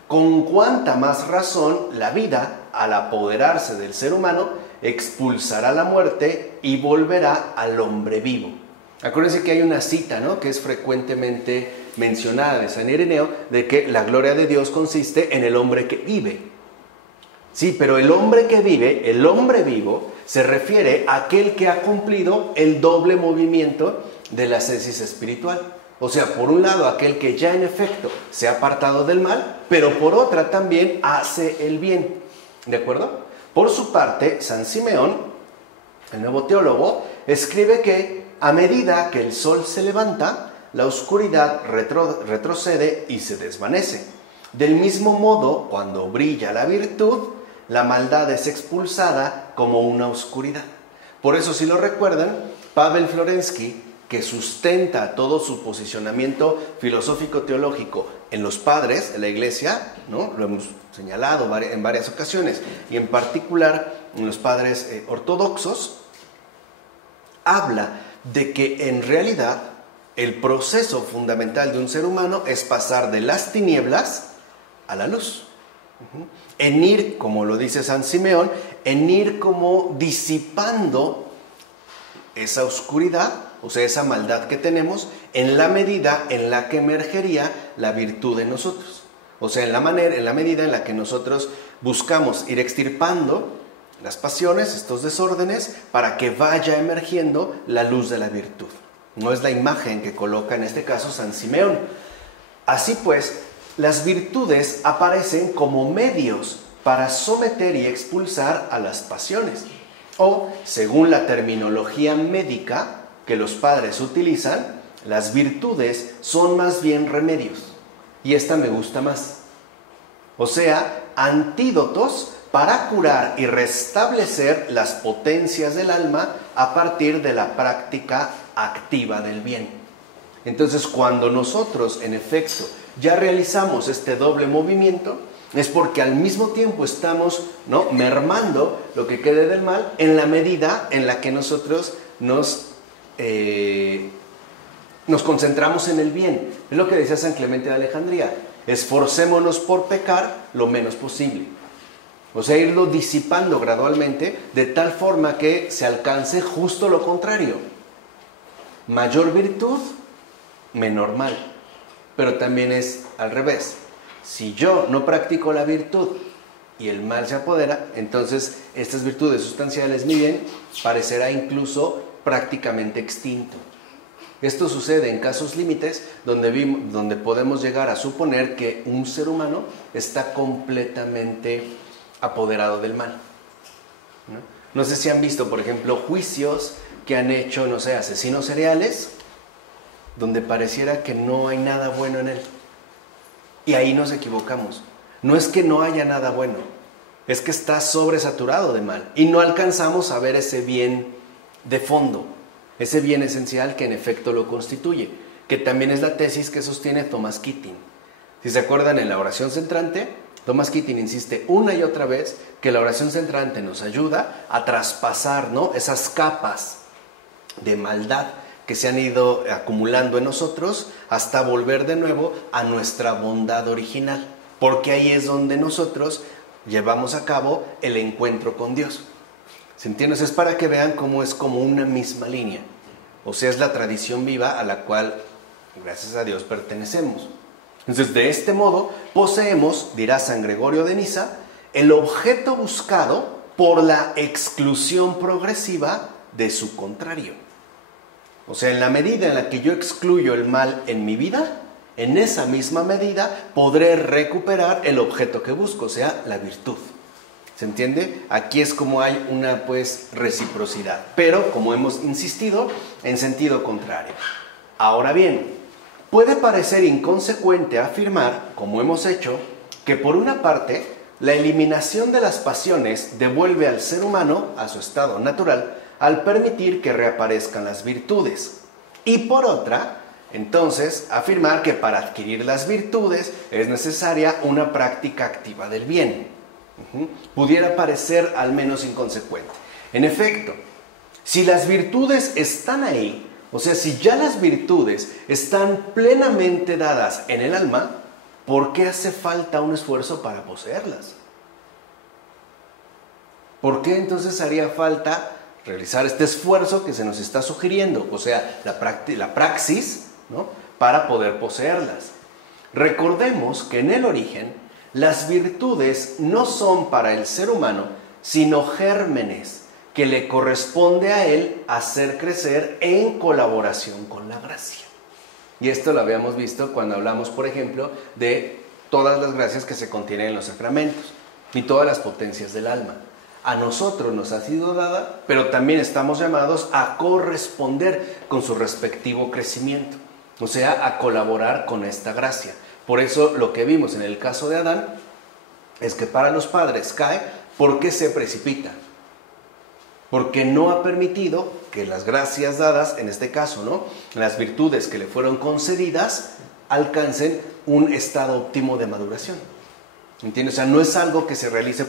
con cuánta más razón la vida, al apoderarse del ser humano, expulsará la muerte y volverá al hombre vivo. Acuérdense que hay una cita, ¿no?, que es frecuentemente mencionada de San Ireneo, de que la gloria de Dios consiste en el hombre que vive. Sí, pero el hombre que vive, el hombre vivo, se refiere a aquel que ha cumplido el doble movimiento de la ascesis espiritual. O sea, por un lado, aquel que ya en efecto se ha apartado del mal, pero por otra también hace el bien. ¿De acuerdo? Por su parte, San Simeón, el nuevo teólogo, escribe que a medida que el sol se levanta, la oscuridad retrocede y se desvanece. Del mismo modo, cuando brilla la virtud, la maldad es expulsada como una oscuridad. Por eso, si lo recuerdan, Pavel Florensky, que sustenta todo su posicionamiento filosófico-teológico en los padres de la Iglesia, ¿no?, lo hemos señalado en varias ocasiones, y en particular en los padres ortodoxos, habla de que en realidad el proceso fundamental de un ser humano es pasar de las tinieblas a la luz. En ir, como lo dice San Simeón, en ir como disipando esa oscuridad, o sea, esa maldad que tenemos, en la medida en la que emergería la virtud en nosotros. O sea, en la medida en la que nosotros buscamos ir extirpando las pasiones, estos desórdenes, para que vaya emergiendo la luz de la virtud. No es la imagen que coloca en este caso San Simeón. Así pues, las virtudes aparecen como medios para someter y expulsar a las pasiones. O, según la terminología médica que los padres utilizan, las virtudes son más bien remedios. Y esta me gusta más. O sea, antídotos para curar y restablecer las potencias del alma a partir de la práctica activa del bien. Entonces, cuando nosotros, en efecto, ya realizamos este doble movimiento, es porque al mismo tiempo estamos, ¿no?, mermando lo que quede del mal en la medida en la que nosotros nos concentramos en el bien. Es lo que decía San Clemente de Alejandría: esforcémonos por pecar lo menos posible. O sea, irlo disipando gradualmente de tal forma que se alcance justo lo contrario. Mayor virtud, menor mal. Pero también es al revés. Si yo no practico la virtud y el mal se apodera, entonces estas virtudes sustanciales, mi bien, parecerá incluso prácticamente extinto. Esto sucede en casos límites donde podemos llegar a suponer que un ser humano está completamente apoderado del mal. No sé si han visto, por ejemplo, juicios que han hecho, no sé, asesinos seriales, donde pareciera que no hay nada bueno en él. Y ahí nos equivocamos. No es que no haya nada bueno, es que está sobresaturado de mal y no alcanzamos a ver ese bien de fondo, ese bien esencial que en efecto lo constituye, que también es la tesis que sostiene Thomas Keating. Si se acuerdan, en la oración centrante, Thomas Keating insiste una y otra vez que la oración centrante nos ayuda a traspasar, ¿no?, esas capas de maldad que se han ido acumulando en nosotros hasta volver de nuevo a nuestra bondad original, porque ahí es donde nosotros llevamos a cabo el encuentro con Dios. ¿Se entiende? Es para que vean cómo es como una misma línea. O sea, es la tradición viva a la cual, gracias a Dios, pertenecemos. Entonces, de este modo, poseemos, dirá San Gregorio de Niza, el objeto buscado por la exclusión progresiva de su contrario. O sea, en la medida en la que yo excluyo el mal en mi vida, en esa misma medida podré recuperar el objeto que busco, o sea, la virtud. ¿Se entiende? Aquí es como hay una, reciprocidad, pero, como hemos insistido, en sentido contrario. Ahora bien, puede parecer inconsecuente afirmar, como hemos hecho, que por una parte, la eliminación de las pasiones devuelve al ser humano a su estado natural al permitir que reaparezcan las virtudes. Y por otra, entonces, afirmar que para adquirir las virtudes es necesaria una práctica activa del bien. Pudiera parecer al menos inconsecuente. En efecto, si las virtudes están ahí, o sea, si ya las virtudes están plenamente dadas en el alma, ¿por qué hace falta un esfuerzo para poseerlas? ¿Por qué entonces haría falta realizar este esfuerzo que se nos está sugiriendo? O sea, la praxis, ¿no?, para poder poseerlas. Recordemos que en el origen las virtudes no son para el ser humano, sino gérmenes que le corresponde a él hacer crecer en colaboración con la gracia. Y esto lo habíamos visto cuando hablamos, por ejemplo, de todas las gracias que se contienen en los sacramentos y todas las potencias del alma. A nosotros nos ha sido dada, pero también estamos llamados a corresponder con su respectivo crecimiento, o sea, a colaborar con esta gracia. Por eso lo que vimos en el caso de Adán es que para los padres cae porque se precipita, porque no ha permitido que las gracias dadas, en este caso, ¿no?, las virtudes que le fueron concedidas, alcancen un estado óptimo de maduración. ¿Entiendes? O sea, no es algo que se realice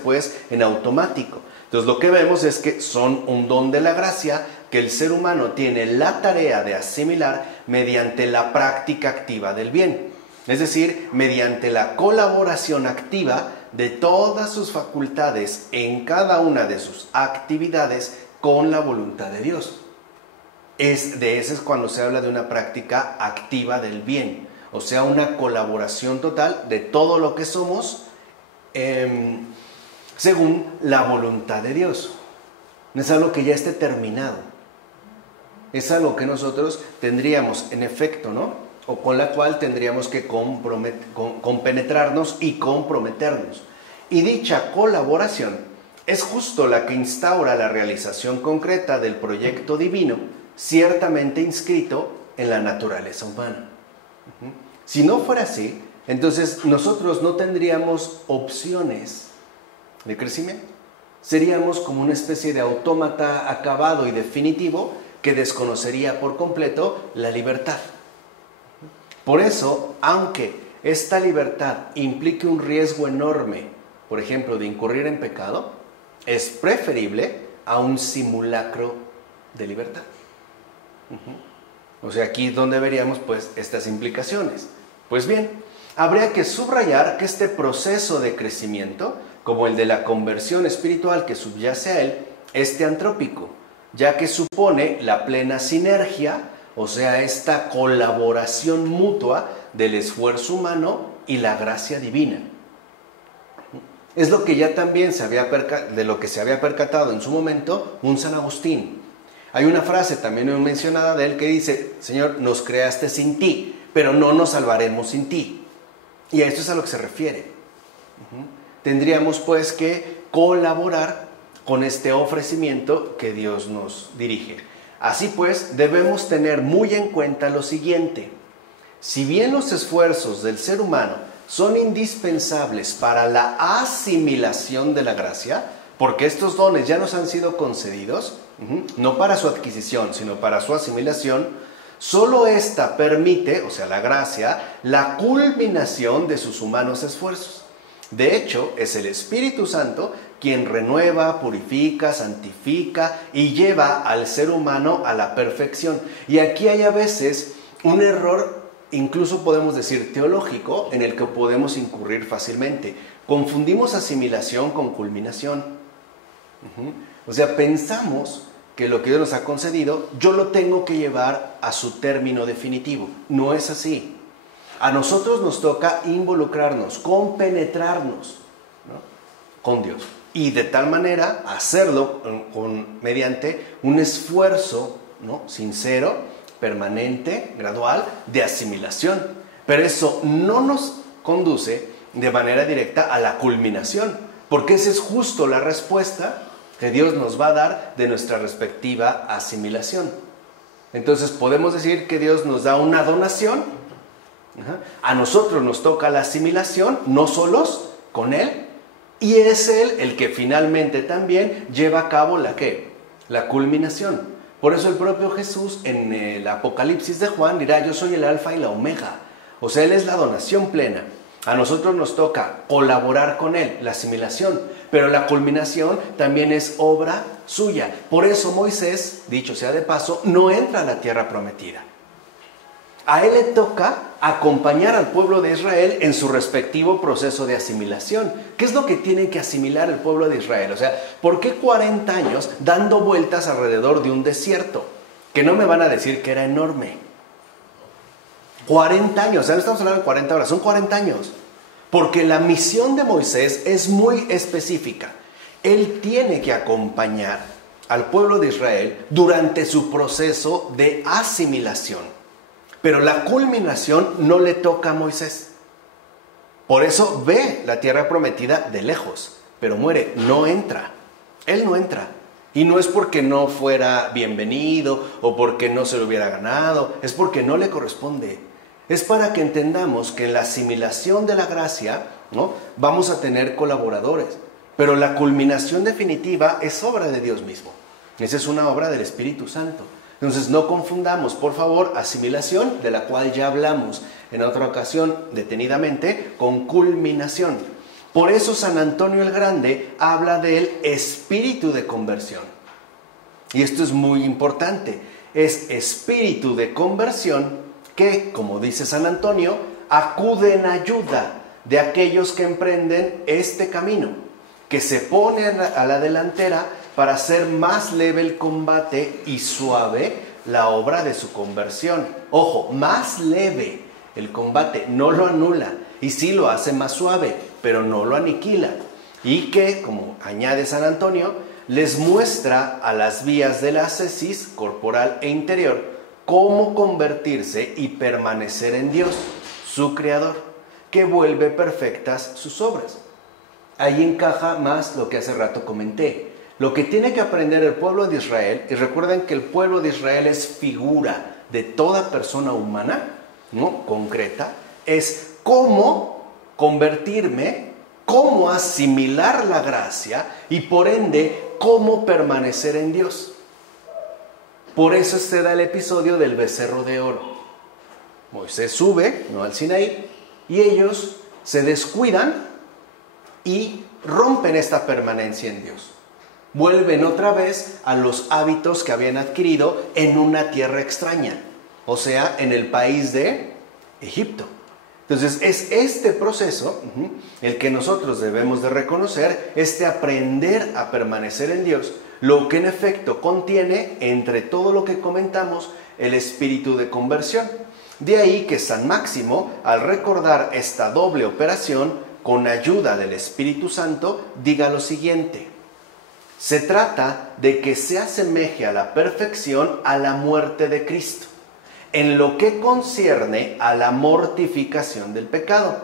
en automático. Entonces lo que vemos es que son un don de la gracia que el ser humano tiene la tarea de asimilar mediante la práctica activa del bien. Es decir, mediante la colaboración activa de todas sus facultades en cada una de sus actividades con la voluntad de Dios. Ese es cuando se habla de una práctica activa del bien, o sea, una colaboración total de todo lo que somos según la voluntad de Dios. No es algo que ya esté terminado, es algo que nosotros tendríamos, en efecto, ¿no?, o con la cual tendríamos que compenetrarnos y comprometernos. Y dicha colaboración es justo la que instaura la realización concreta del proyecto divino, ciertamente inscrito en la naturaleza humana. Si no fuera así, Entonces nosotros no tendríamos opciones de crecimiento. Seríamos como una especie de autómata acabado y definitivo que desconocería por completo la libertad. Por eso, aunque esta libertad implique un riesgo enorme, por ejemplo, de incurrir en pecado, es preferible a un simulacro de libertad. O sea, aquí es donde veríamos pues estas implicaciones. Pues bien, habría que subrayar que este proceso de crecimiento, como el de la conversión espiritual que subyace a él, es teantrópico, ya que supone la plena sinergia, o sea, esta colaboración mutua del esfuerzo humano y la gracia divina. Es lo que ya también de lo que se había percatado en su momento un San Agustín. Hay una frase también mencionada de él que dice: Señor, nos creaste sin ti, pero no nos salvaremos sin ti. Y a esto es a lo que se refiere. Tendríamos pues que colaborar con este ofrecimiento que Dios nos dirige. Así pues, debemos tener muy en cuenta lo siguiente: si bien los esfuerzos del ser humano son indispensables para la asimilación de la gracia, porque estos dones ya nos han sido concedidos, no para su adquisición, sino para su asimilación, solo esta permite, o sea, la gracia, la culminación de sus humanos esfuerzos. De hecho, es el Espíritu Santo quien renueva, purifica, santifica y lleva al ser humano a la perfección. Y aquí hay a veces un error, incluso podemos decir teológico, en el que podemos incurrir fácilmente. Confundimos asimilación con culminación. O sea, pensamos que lo que Dios nos ha concedido, yo lo tengo que llevar a su término definitivo. No es así. A nosotros nos toca involucrarnos, compenetrarnos, ¿no?, con Dios. Y de tal manera hacerlo mediante un esfuerzo, ¿no?, sincero, permanente, gradual, de asimilación. Pero eso no nos conduce de manera directa a la culminación, porque esa es justo la respuesta que Dios nos va a dar de nuestra respectiva asimilación. Entonces podemos decir que Dios nos da una donación. A nosotros nos toca la asimilación, no solos, con Él, y es Él el que finalmente también lleva a cabo la culminación. Por eso el propio Jesús en el Apocalipsis de Juan dirá: yo soy el alfa y la omega. O sea, Él es la donación plena. A nosotros nos toca colaborar con Él, la asimilación, pero la culminación también es obra suya. Por eso Moisés, dicho sea de paso, no entra a la tierra prometida. A él le toca acompañar al pueblo de Israel en su respectivo proceso de asimilación. ¿Qué es lo que tiene que asimilar el pueblo de Israel? O sea, ¿por qué 40 años dando vueltas alrededor de un desierto? Que no me van a decir que era enorme. 40 años, o sea, no estamos hablando de 40 horas, son 40 años. Porque la misión de Moisés es muy específica. Él tiene que acompañar al pueblo de Israel durante su proceso de asimilación. Pero la culminación no le toca a Moisés. Por eso ve la tierra prometida de lejos, pero muere, no entra. Él no entra. Y no es porque no fuera bienvenido o porque no se lo hubiera ganado, es porque no le corresponde. Es para que entendamos que en la asimilación de la gracia, ¿no?, vamos a tener colaboradores, pero la culminación definitiva es obra de Dios mismo. Esa es una obra del Espíritu Santo. Entonces no confundamos, por favor, asimilación, de la cual ya hablamos en otra ocasión detenidamente, con culminación. Por eso San Antonio el Grande habla del espíritu de conversión. Y esto es muy importante. Es espíritu de conversión que, como dice San Antonio, acude en ayuda de aquellos que emprenden este camino, que se ponen a la delantera para hacer más leve el combate y suave la obra de su conversión. Ojo, más leve el combate, no lo anula, y sí lo hace más suave, pero no lo aniquila. Y que, como añade San Antonio, les muestra a las vías de la ascesis corporal e interior cómo convertirse y permanecer en Dios, su Creador, que vuelve perfectas sus obras. Ahí encaja más lo que hace rato comenté. Lo que tiene que aprender el pueblo de Israel, y recuerden que el pueblo de Israel es figura de toda persona humana, ¿no?, concreta, es cómo convertirme, cómo asimilar la gracia y por ende cómo permanecer en Dios. Por eso se da el episodio del becerro de oro. Moisés sube, ¿no?, al Sinaí, y ellos se descuidan y rompen esta permanencia en Dios. Vuelven otra vez a los hábitos que habían adquirido en una tierra extraña, o sea, en el país de Egipto. Entonces es este proceso el que nosotros debemos de reconocer, este aprender a permanecer en Dios, lo que en efecto contiene, entre todo lo que comentamos, el espíritu de conversión. De ahí que San Máximo, al recordar esta doble operación, con ayuda del Espíritu Santo, diga lo siguiente: se trata de que se asemeje a la perfección a la muerte de Cristo, en lo que concierne a la mortificación del pecado,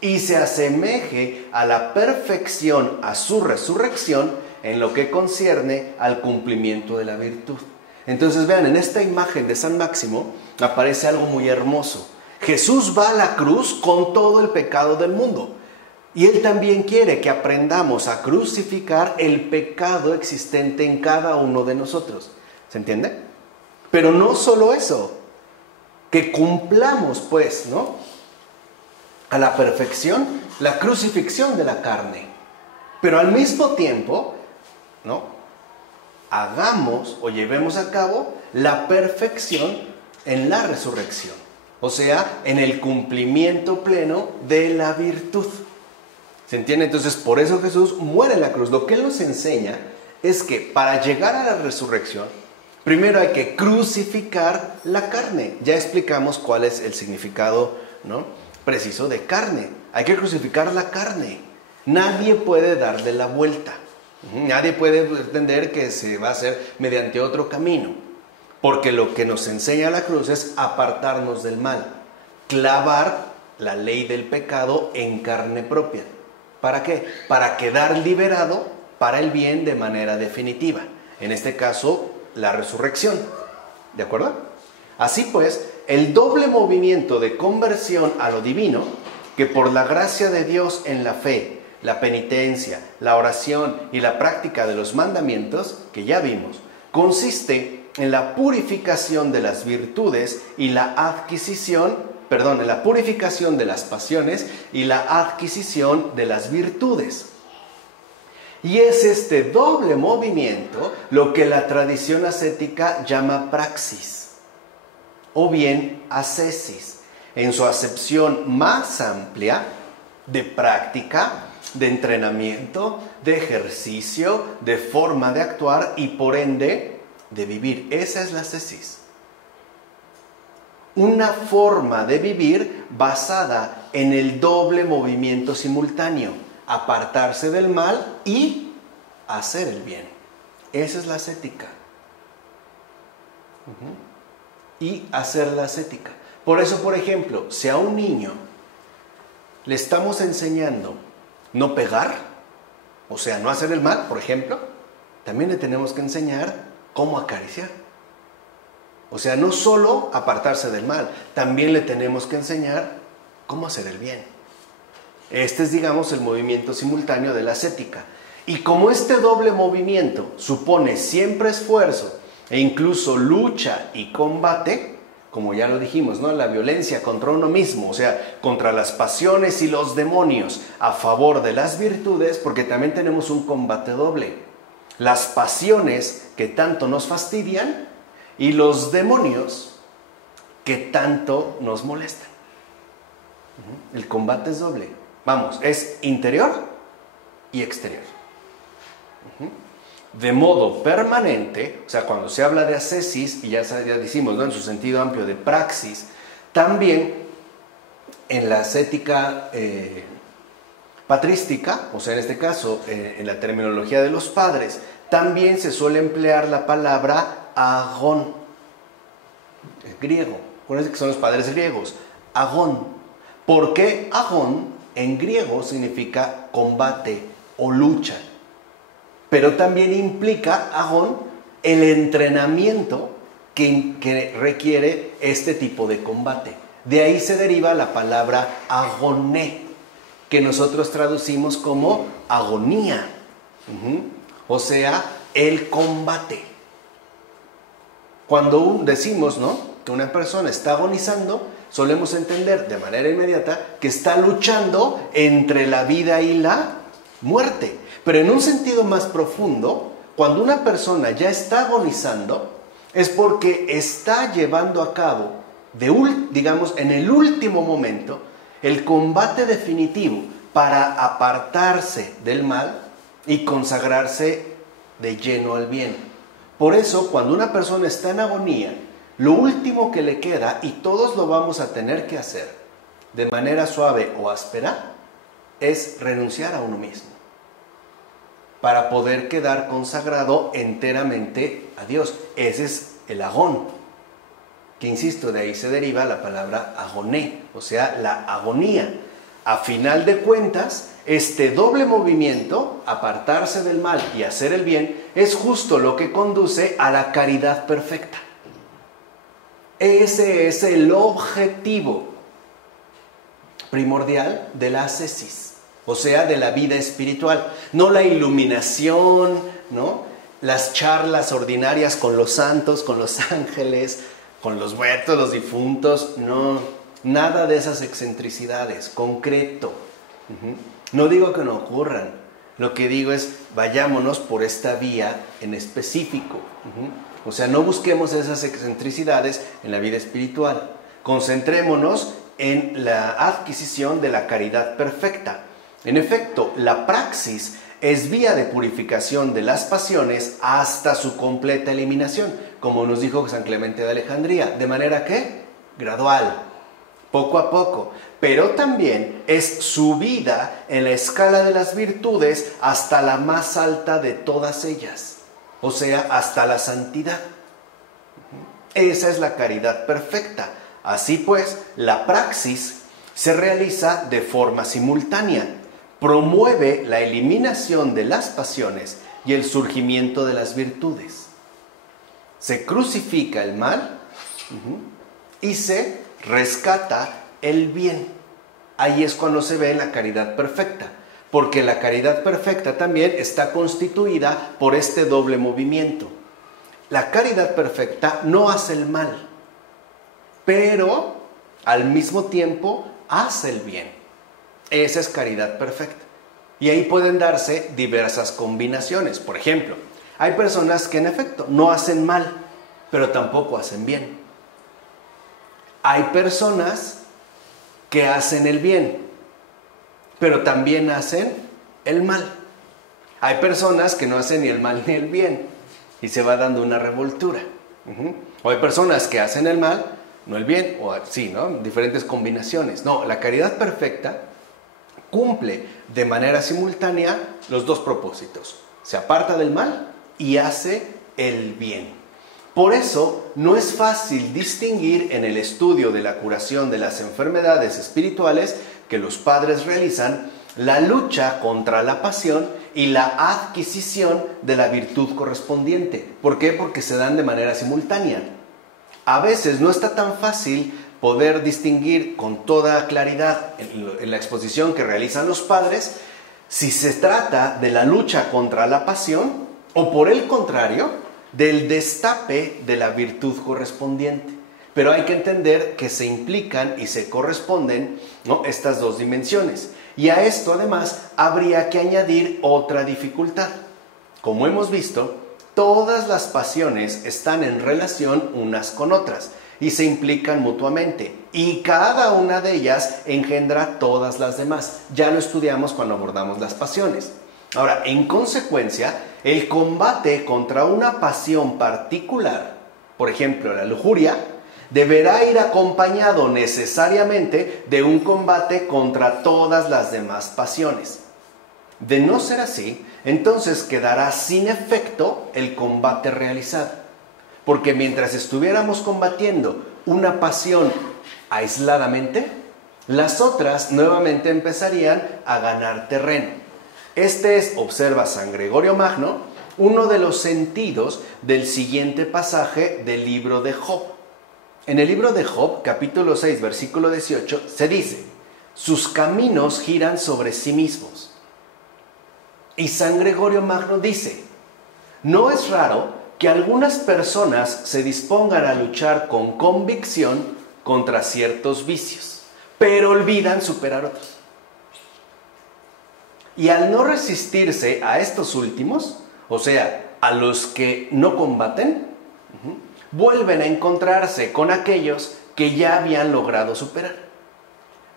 y se asemeje a la perfección a su resurrección, en lo que concierne al cumplimiento de la virtud. Entonces vean, en esta imagen de San Máximo aparece algo muy hermoso. Jesús va a la cruz con todo el pecado del mundo. Y Él también quiere que aprendamos a crucificar el pecado existente en cada uno de nosotros. ¿Se entiende? Pero no solo eso, que cumplamos pues, ¿no?, a la perfección la crucifixión de la carne. Pero al mismo tiempo, ¿no?, hagamos o llevemos a cabo la perfección en la resurrección. O sea, en el cumplimiento pleno de la virtud. ¿Se entiende? Entonces, por eso Jesús muere en la cruz. Lo que Él nos enseña es que para llegar a la resurrección, primero hay que crucificar la carne. Ya explicamos cuál es el significado, ¿no?, preciso de carne. Hay que crucificar la carne. Nadie puede darle la vuelta. Nadie puede pretender que se va a hacer mediante otro camino. Porque lo que nos enseña la cruz es apartarnos del mal. Clavar la ley del pecado en carne propia. ¿Para qué? Para quedar liberado para el bien de manera definitiva. En este caso, la resurrección. ¿De acuerdo? Así pues, el doble movimiento de conversión a lo divino, que por la gracia de Dios en la fe, la penitencia, la oración y la práctica de los mandamientos, que ya vimos, consiste en la purificación de las virtudes y la adquisición, en la purificación de las pasiones y la adquisición de las virtudes. Y es este doble movimiento lo que la tradición ascética llama praxis, o bien ascesis, en su acepción más amplia de práctica, de entrenamiento, de ejercicio, de forma de actuar y por ende de vivir. Esa es la ascesis. Una forma de vivir basada en el doble movimiento simultáneo, apartarse del mal y hacer el bien. Esa es la ascética. Y hacer la ascética. Por eso, por ejemplo, si a un niño le estamos enseñando no pegar, o sea, no hacer el mal, por ejemplo, también le tenemos que enseñar cómo acariciar. O sea, no solo apartarse del mal, también le tenemos que enseñar cómo hacer el bien. Este es, digamos, el movimiento simultáneo de la ascética. Y como este doble movimiento supone siempre esfuerzo e incluso lucha y combate, como ya lo dijimos, ¿no?, la violencia contra uno mismo, o sea, contra las pasiones y los demonios, a favor de las virtudes, porque también tenemos un combate doble. Las pasiones que tanto nos fastidian y los demonios que tanto nos molestan. El combate es doble. Vamos, es interior y exterior. De modo permanente, o sea, cuando se habla de ascesis, y ya decimos, ¿no?, en su sentido amplio de praxis, también en la ascética patrística, o sea, en este caso, en la terminología de los padres, también se suele emplear la palabra agón, griego. Acuérdense que son los padres griegos. Agón. ¿Por qué agón en griego significa combate o lucha? Pero también implica, agón, el entrenamiento que requiere este tipo de combate. De ahí se deriva la palabra agoné, que nosotros traducimos como agonía. O sea, el combate. Cuando decimos, ¿no?, que una persona está agonizando, solemos entender de manera inmediata que está luchando entre la vida y la muerte. Pero en un sentido más profundo, cuando una persona ya está agonizando, es porque está llevando a cabo, digamos, en el último momento, el combate definitivo para apartarse del mal y consagrarse de lleno al bien. Por eso, cuando una persona está en agonía, lo último que le queda, y todos lo vamos a tener que hacer de manera suave o áspera, es renunciar a uno mismo para poder quedar consagrado enteramente a Dios. Ese es el agón, que insisto, de ahí se deriva la palabra agoné, o sea, la agonía. A final de cuentas, este doble movimiento, apartarse del mal y hacer el bien, es justo lo que conduce a la caridad perfecta. Ese es el objetivo primordial de la ascesis, o sea, de la vida espiritual. No la iluminación, ¿no?, las charlas ordinarias con los santos, con los ángeles, con los muertos, los difuntos, no, nada de esas excentricidades, concreto. No digo que no ocurran, lo que digo es vayámonos por esta vía en específico. O sea, no busquemos esas excentricidades en la vida espiritual. Concentrémonos en la adquisición de la caridad perfecta. En efecto, la praxis es vía de purificación de las pasiones hasta su completa eliminación, como nos dijo San Clemente de Alejandría, de manera que gradual, poco a poco, pero también es subida en la escala de las virtudes hasta la más alta de todas ellas, o sea, hasta la santidad. Esa es la caridad perfecta. Así pues, la praxis se realiza de forma simultánea. Promueve la eliminación de las pasiones y el surgimiento de las virtudes. Se crucifica el mal y se rescata el bien. Ahí es cuando se ve la caridad perfecta, porque la caridad perfecta también está constituida por este doble movimiento. La caridad perfecta no hace el mal, pero al mismo tiempo hace el bien. Esa es caridad perfecta. Y ahí pueden darse diversas combinaciones. Por ejemplo, hay personas que en efecto no hacen mal, pero tampoco hacen bien. Hay personas que hacen el bien, pero también hacen el mal. Hay personas que no hacen ni el mal ni el bien, y se va dando una revoltura. O hay personas que hacen el mal, no el bien, o sí, ¿no?, diferentes combinaciones. No, la caridad perfecta cumple de manera simultánea los dos propósitos. Se aparta del mal y hace el bien. Por eso no es fácil distinguir en el estudio de la curación de las enfermedades espirituales que los padres realizan la lucha contra la pasión y la adquisición de la virtud correspondiente. ¿Por qué? Porque se dan de manera simultánea. A veces no está tan fácil poder distinguir con toda claridad en la exposición que realizan los padres si se trata de la lucha contra la pasión o, por el contrario, del destape de la virtud correspondiente. Pero hay que entender que se implican y se corresponden, ¿no?, estas dos dimensiones. Y a esto además habría que añadir otra dificultad. Como hemos visto, todas las pasiones están en relación unas con otras y se implican mutuamente, y cada una de ellas engendra todas las demás. Ya lo estudiamos cuando abordamos las pasiones. Ahora, en consecuencia, el combate contra una pasión particular, por ejemplo, la lujuria, deberá ir acompañado necesariamente de un combate contra todas las demás pasiones. De no ser así, entonces quedará sin efecto el combate realizado. Porque mientras estuviéramos combatiendo una pasión aisladamente, las otras nuevamente empezarían a ganar terreno. Este es, observa San Gregorio Magno, uno de los sentidos del siguiente pasaje del libro de Job. En el libro de Job, capítulo 6, versículo 18, se dice: sus caminos giran sobre sí mismos. Y San Gregorio Magno dice: no es raro que algunas personas se dispongan a luchar con convicción contra ciertos vicios, pero olvidan superar otros. Y al no resistirse a estos últimos, o sea, a los que no combaten, vuelven a encontrarse con aquellos que ya habían logrado superar.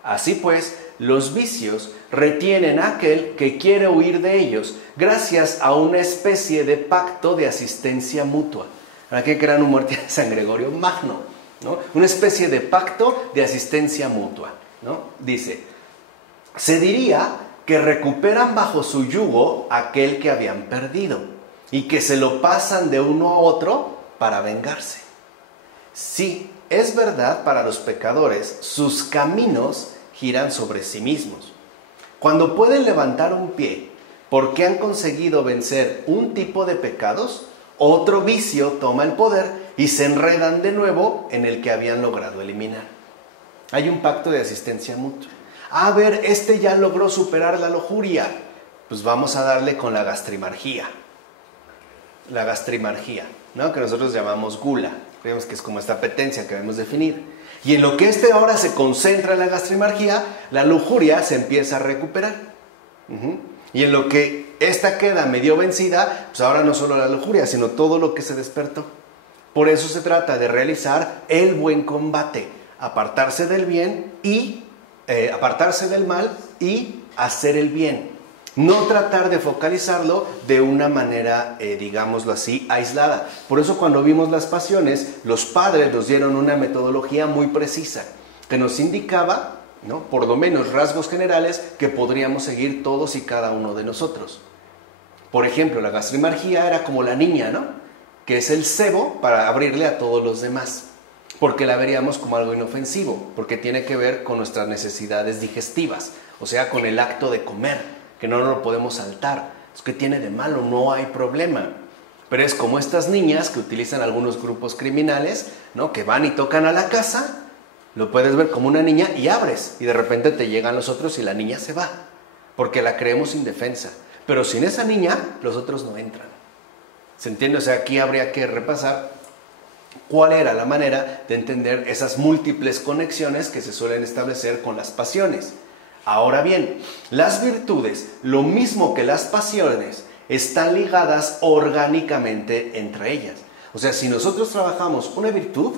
Así pues, los vicios retienen a aquel que quiere huir de ellos gracias a una especie de pacto de asistencia mutua. ¿Para qué crean un muerte de San Gregorio Magno? ¿No? Una especie de pacto de asistencia mutua, ¿no? Dice: se diría que recuperan bajo su yugo aquel que habían perdido y que se lo pasan de uno a otro para vengarse. Sí, es verdad, para los pecadores, sus caminos giran sobre sí mismos. Cuando pueden levantar un pie porque han conseguido vencer un tipo de pecados, otro vicio toma el poder y se enredan de nuevo en el que habían logrado eliminar. Hay un pacto de asistencia mutua. A ver, este ya logró superar la lujuria, pues vamos a darle con la gastrimargía. La gastrimargía, ¿no? Que nosotros llamamos gula. Creemos que es como esta apetencia que debemos definir. Y en lo que ahora se concentra en la gastrimargía, la lujuria se empieza a recuperar. Y en lo que esta queda medio vencida, pues ahora no solo la lujuria, sino todo lo que se despertó. Por eso se trata de realizar el buen combate, apartarse del bien y apartarse del mal y hacer el bien. No tratar de focalizarlo de una manera, digámoslo así, aislada. Por eso cuando vimos las pasiones, los padres nos dieron una metodología muy precisa que nos indicaba, ¿no?, por lo menos rasgos generales que podríamos seguir todos y cada uno de nosotros. Por ejemplo, la gastrimargía era como la niña, ¿no?, que es el cebo para abrirle a todos los demás, porque la veríamos como algo inofensivo, porque tiene que ver con nuestras necesidades digestivas, o sea, con el acto de comer, que no lo podemos saltar. Es que tiene de malo, no hay problema. Pero es como estas niñas que utilizan algunos grupos criminales, ¿no?, que van y tocan a la casa, lo puedes ver como una niña y abres, y de repente te llegan los otros y la niña se va, porque la creemos indefensa. Pero sin esa niña, los otros no entran. ¿Se entiende? O sea, aquí habría que repasar cuál era la manera de entender esas múltiples conexiones que se suelen establecer con las pasiones. Ahora bien, las virtudes, lo mismo que las pasiones, están ligadas orgánicamente entre ellas. O sea, si nosotros trabajamos una virtud,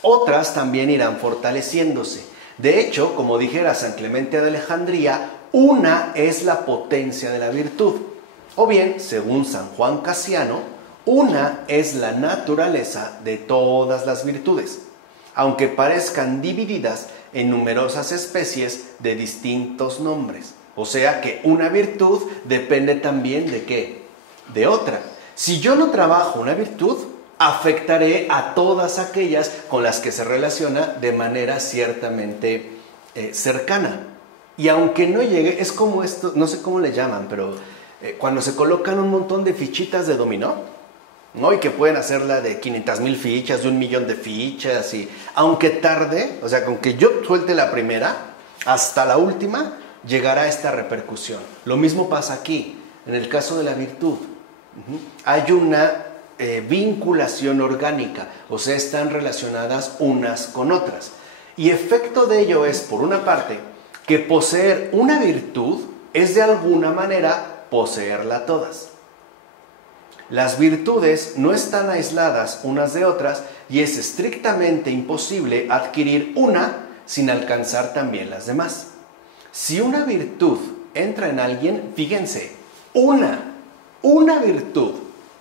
otras también irán fortaleciéndose. De hecho, como dijera San Clemente de Alejandría, una es la potencia de la virtud. O bien, según San Juan Casiano, una es la naturaleza de todas las virtudes, aunque parezcan divididas en numerosas especies de distintos nombres. O sea que una virtud depende también ¿de qué? De otra. Si yo no trabajo una virtud, afectaré a todas aquellas con las que se relaciona de manera ciertamente cercana. Y aunque no llegue, es como esto, no sé cómo le llaman, pero cuando se colocan un montón de fichitas de dominó, ¿no?, y que pueden hacerla de 500,000 fichas, de 1,000,000 de fichas, y aunque tarde, o sea, con que yo suelte la primera, hasta la última, llegará esta repercusión. Lo mismo pasa aquí, en el caso de la virtud. Hay una vinculación orgánica, o sea, están relacionadas unas con otras. Y efecto de ello es, por una parte, que poseer una virtud es de alguna manera poseerla todas. Las virtudes no están aisladas unas de otras y es estrictamente imposible adquirir una sin alcanzar también las demás. Si una virtud entra en alguien, fíjense, una virtud,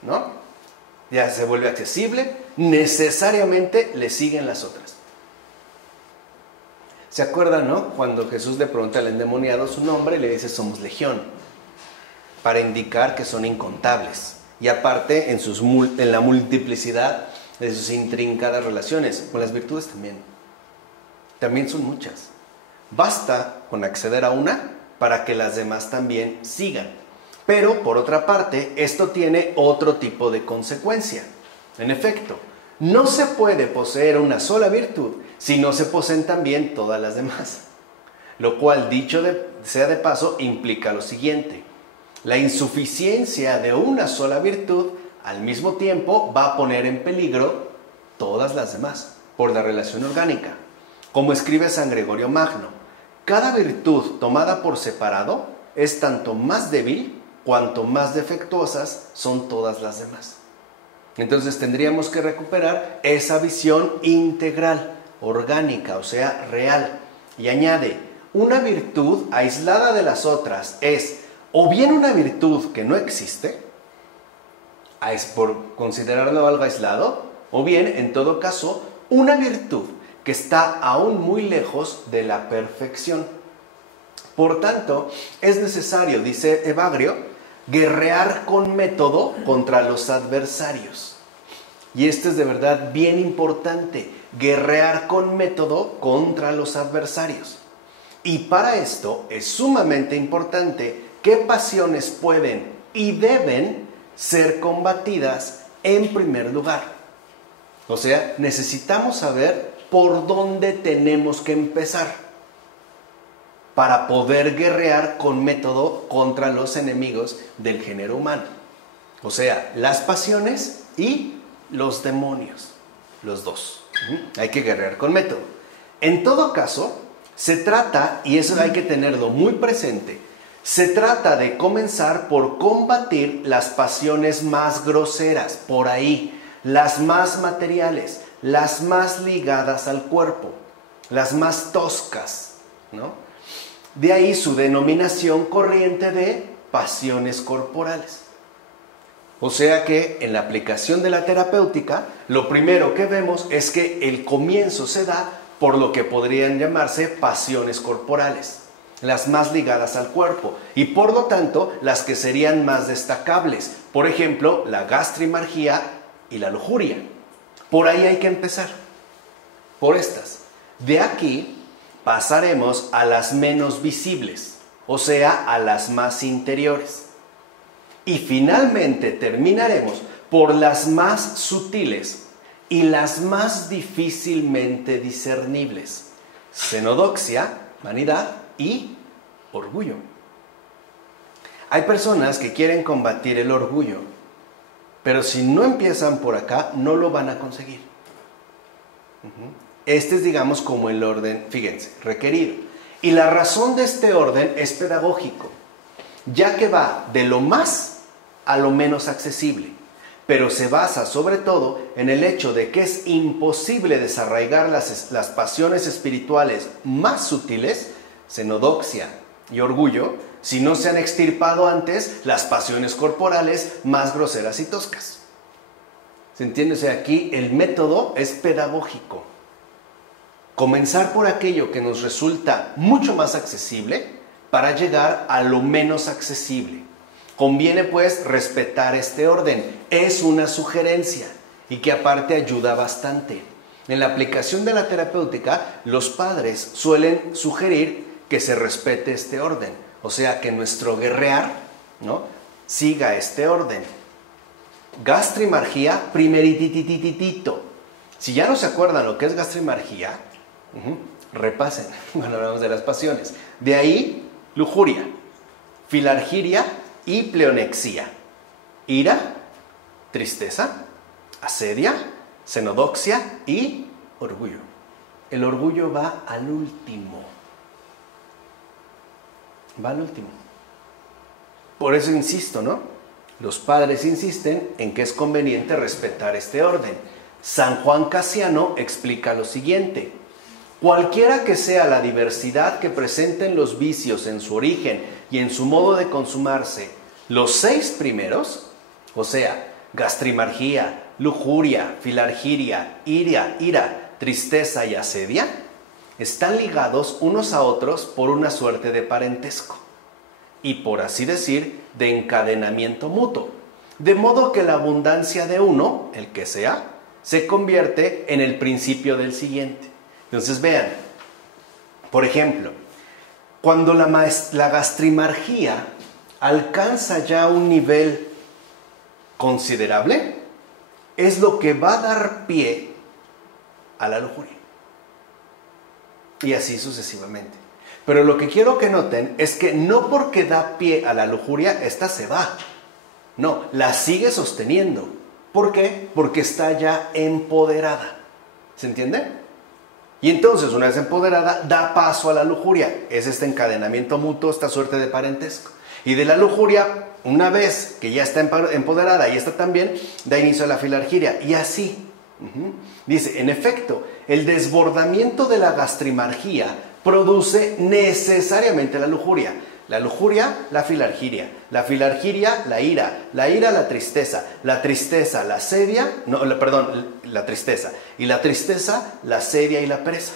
¿no?, ya se vuelve accesible, necesariamente le siguen las otras. ¿Se acuerdan, no?, cuando Jesús le pregunta al endemoniado su nombre, le dice somos legión, para indicar que son incontables. Y aparte en la multiplicidad de sus intrincadas relaciones. Con las virtudes también son muchas. Basta con acceder a una para que las demás también sigan. Pero por otra parte, esto tiene otro tipo de consecuencia. En efecto, No se puede poseer una sola virtud si no se poseen también todas las demás. Lo cual, sea de paso, implica lo siguiente. La insuficiencia de una sola virtud al mismo tiempo va a poner en peligro todas las demás por la relación orgánica. Como escribe San Gregorio Magno, cada virtud tomada por separado es tanto más débil cuanto más defectuosas son todas las demás. Entonces tendríamos que recuperar esa visión integral, orgánica, o sea, real. Y añade, una virtud aislada de las otras es o bien una virtud que no existe, es por considerarlo algo aislado, o bien, en todo caso, una virtud que está aún muy lejos de la perfección. Por tanto, es necesario, dice Evagrio, guerrear con método contra los adversarios. Y esto es de verdad bien importante, guerrear con método contra los adversarios. Y para esto es sumamente importante qué pasiones pueden y deben ser combatidas en primer lugar. O sea, necesitamos saber por dónde tenemos que empezar para poder guerrear con método contra los enemigos del género humano. O sea, las pasiones y los demonios, los dos. Hay que guerrear con método. En todo caso, se trata, y eso hay que tenerlo muy presente, se trata de comenzar por combatir las pasiones más groseras, por ahí, las más materiales, las más ligadas al cuerpo, las más toscas, ¿no? De ahí su denominación corriente de pasiones corporales. O sea que en la aplicación de la terapéutica, lo primero que vemos es que el comienzo se da por lo que podrían llamarse pasiones corporales, las más ligadas al cuerpo y por lo tanto las que serían más destacables. Por ejemplo, la gastrimargía y la lujuria. Por ahí hay que empezar, por estas. De aquí pasaremos a las menos visibles, o sea, a las más interiores. Y finalmente terminaremos por las más sutiles y las más difícilmente discernibles: xenodoxia, vanidad y orgullo. Hay personas que quieren combatir el orgullo, pero si no empiezan por acá, no lo van a conseguir. Este es, digamos, como el orden, fíjense, requerido. Y la razón de este orden es pedagógico, ya que va de lo más a lo menos accesible, pero se basa sobre todo en el hecho de que es imposible desarraigar las pasiones espirituales más sutiles, xenodoxia y orgullo, si no se han extirpado antes las pasiones corporales más groseras y toscas. ¿Se entiende? O sea, aquí el método es pedagógico. Comenzar por aquello que nos resulta mucho más accesible para llegar a lo menos accesible. Conviene pues respetar este orden. Es una sugerencia y que aparte ayuda bastante. En la aplicación de la terapéutica, los padres suelen sugerir que se respete este orden. O sea, que nuestro guerrear, ¿no?, siga este orden. Gastrimargía, primeritititito. Si ya no se acuerdan lo que es gastrimargía, repasen cuando hablamos de las pasiones. De ahí, lujuria, filargiria y pleonexia. Ira, tristeza, asedia, xenodoxia y orgullo. El orgullo va al último. Va al último. Por eso insisto, ¿no? Los padres insisten en que es conveniente respetar este orden. San Juan Casiano explica lo siguiente: cualquiera que sea la diversidad que presenten los vicios en su origen y en su modo de consumarse, los 6 primeros, o sea, gastrimargía, lujuria, filargiria, ira, tristeza y asedia, están ligados unos a otros por una suerte de parentesco y, por así decir, de encadenamiento mutuo, de modo que la abundancia de uno, el que sea, se convierte en el principio del siguiente. Entonces vean, por ejemplo, cuando la gastrimargía alcanza ya un nivel considerable, es lo que va a dar pie a la lujuria. Y así sucesivamente. Pero lo que quiero que noten es que no porque da pie a la lujuria, esta se va. No, la sigue sosteniendo. ¿Por qué? Porque está ya empoderada. ¿Se entiende? Y entonces, una vez empoderada, da paso a la lujuria. Es este encadenamiento mutuo, esta suerte de parentesco. Y de la lujuria, una vez que ya está empoderada y esta también, da inicio a la filargiria. Y así. Dice, en efecto, el desbordamiento de la gastrimargia produce necesariamente la lujuria. La lujuria, la filargiria. La filargiria, la ira. La ira, la tristeza. La tristeza, la sedia. No, perdón, la tristeza. Y la tristeza, la sedia y la pereza.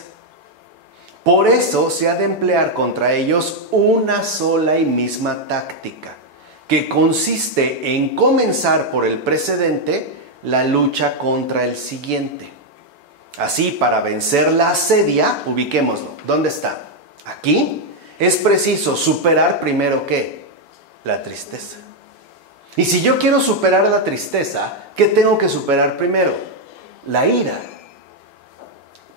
Por eso se ha de emplear contra ellos una sola y misma táctica, que consiste en comenzar por el precedente la lucha contra el siguiente. Así, para vencer la asedia, ubiquémoslo. ¿Dónde está? Aquí. Es preciso superar primero, ¿qué? La tristeza. Y si yo quiero superar la tristeza, ¿qué tengo que superar primero? La ira.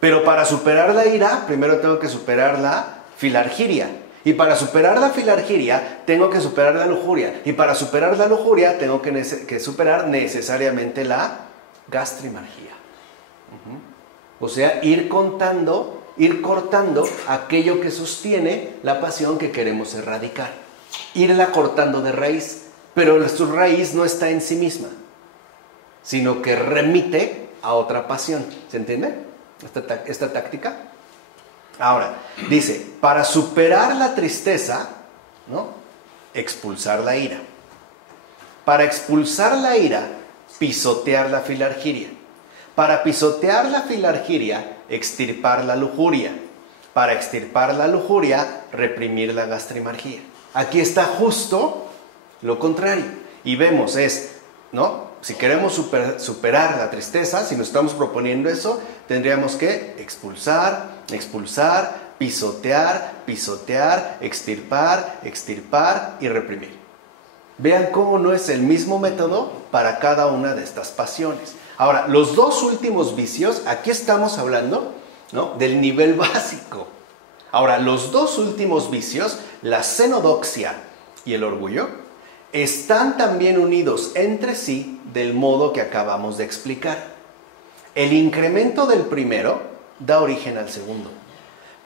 Pero para superar la ira, primero tengo que superar la filargiria. Y para superar la filargiria, tengo que superar la lujuria. Y para superar la lujuria, tengo que superar necesariamente la gastrimargia. O sea, ir cortando aquello que sostiene la pasión que queremos erradicar. Irla cortando de raíz, pero su raíz no está en sí misma, sino que remite a otra pasión. ¿Se entiende esta táctica? Ahora, dice, para superar la tristeza, ¿no? Expulsar la ira. Para expulsar la ira, pisotear la filargiria. Para pisotear la filargiria, extirpar la lujuria. Para extirpar la lujuria, reprimir la gastrimargia. Aquí está justo lo contrario. Y vemos ¿no? Si queremos superar la tristeza, si nos estamos proponiendo eso, tendríamos que expulsar, pisotear, extirpar y reprimir. Vean cómo no es el mismo método para cada una de estas pasiones. Ahora, los dos últimos vicios, aquí estamos hablando, ¿no?, del nivel básico. Ahora, los dos últimos vicios, la xenodoxia y el orgullo, están también unidos entre sí del modo que acabamos de explicar. El incremento del primero da origen al segundo,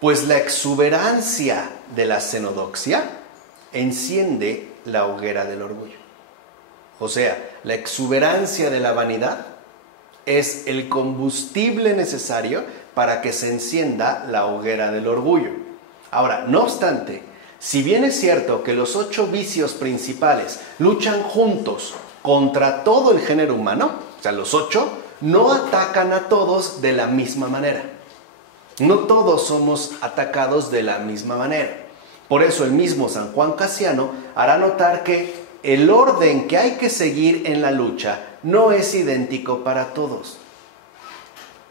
pues la exuberancia de la xenodoxia enciende la hoguera del orgullo. O sea, la exuberancia de la vanidad es el combustible necesario para que se encienda la hoguera del orgullo. Ahora, no obstante, si bien es cierto que los 8 vicios principales luchan juntos contra todo el género humano, o sea, los 8 no atacan a todos de la misma manera. No todos somos atacados de la misma manera. Por eso el mismo San Juan Cassiano hará notar que el orden que hay que seguir en la lucha no es idéntico para todos.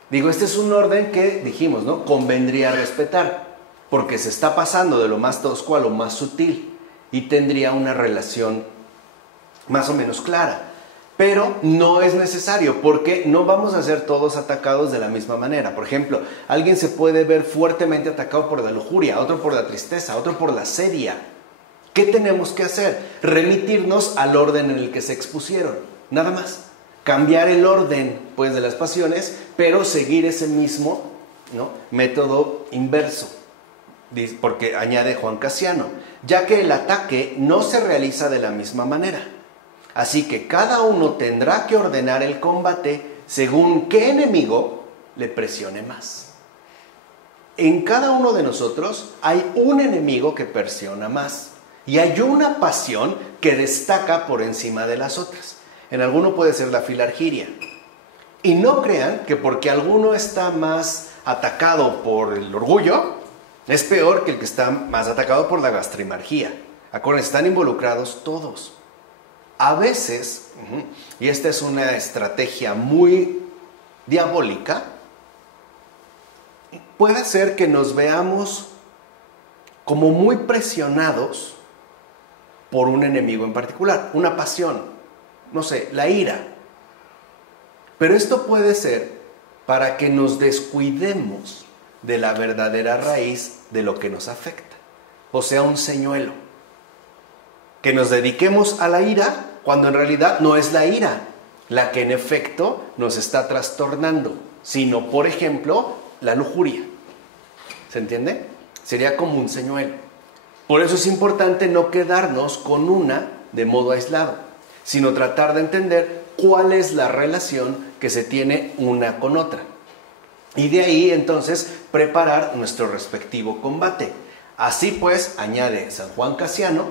Digo, este es un orden que, dijimos, ¿no?, convendría respetar, porque se está pasando de lo más tosco a lo más sutil y tendría una relación más o menos clara. Pero no es necesario, porque no vamos a ser todos atacados de la misma manera. Por ejemplo, alguien se puede ver fuertemente atacado por la lujuria, otro por la tristeza, otro por la sedia. ¿Qué tenemos que hacer? Remitirnos al orden en el que se expusieron, nada más. Cambiar el orden, pues, de las pasiones, pero seguir ese mismo, ¿no?, método inverso. Porque añade Juan Cassiano, ya que el ataque no se realiza de la misma manera. Así que cada uno tendrá que ordenar el combate según qué enemigo le presione más. En cada uno de nosotros hay un enemigo que presiona más y hay una pasión que destaca por encima de las otras. En alguno puede ser la filargiria. Y no crean que porque alguno está más atacado por el orgullo, es peor que el que está más atacado por la gastrimargia. Acuérdense, están involucrados todos. A veces, y esta es una estrategia muy diabólica, puede ser que nos veamos como muy presionados por un enemigo en particular, una pasión, no sé, la ira. Pero esto puede ser para que nos descuidemos de la verdadera raíz de lo que nos afecta. O sea, un señuelo. Que nos dediquemos a la ira cuando en realidad no es la ira la que en efecto nos está trastornando, sino, por ejemplo, la lujuria. ¿Se entiende? Sería como un señuelo. Por eso es importante no quedarnos con una de modo aislado, sino tratar de entender cuál es la relación que se tiene una con otra. Y de ahí entonces preparar nuestro respectivo combate. Así pues, añade San Juan Casiano,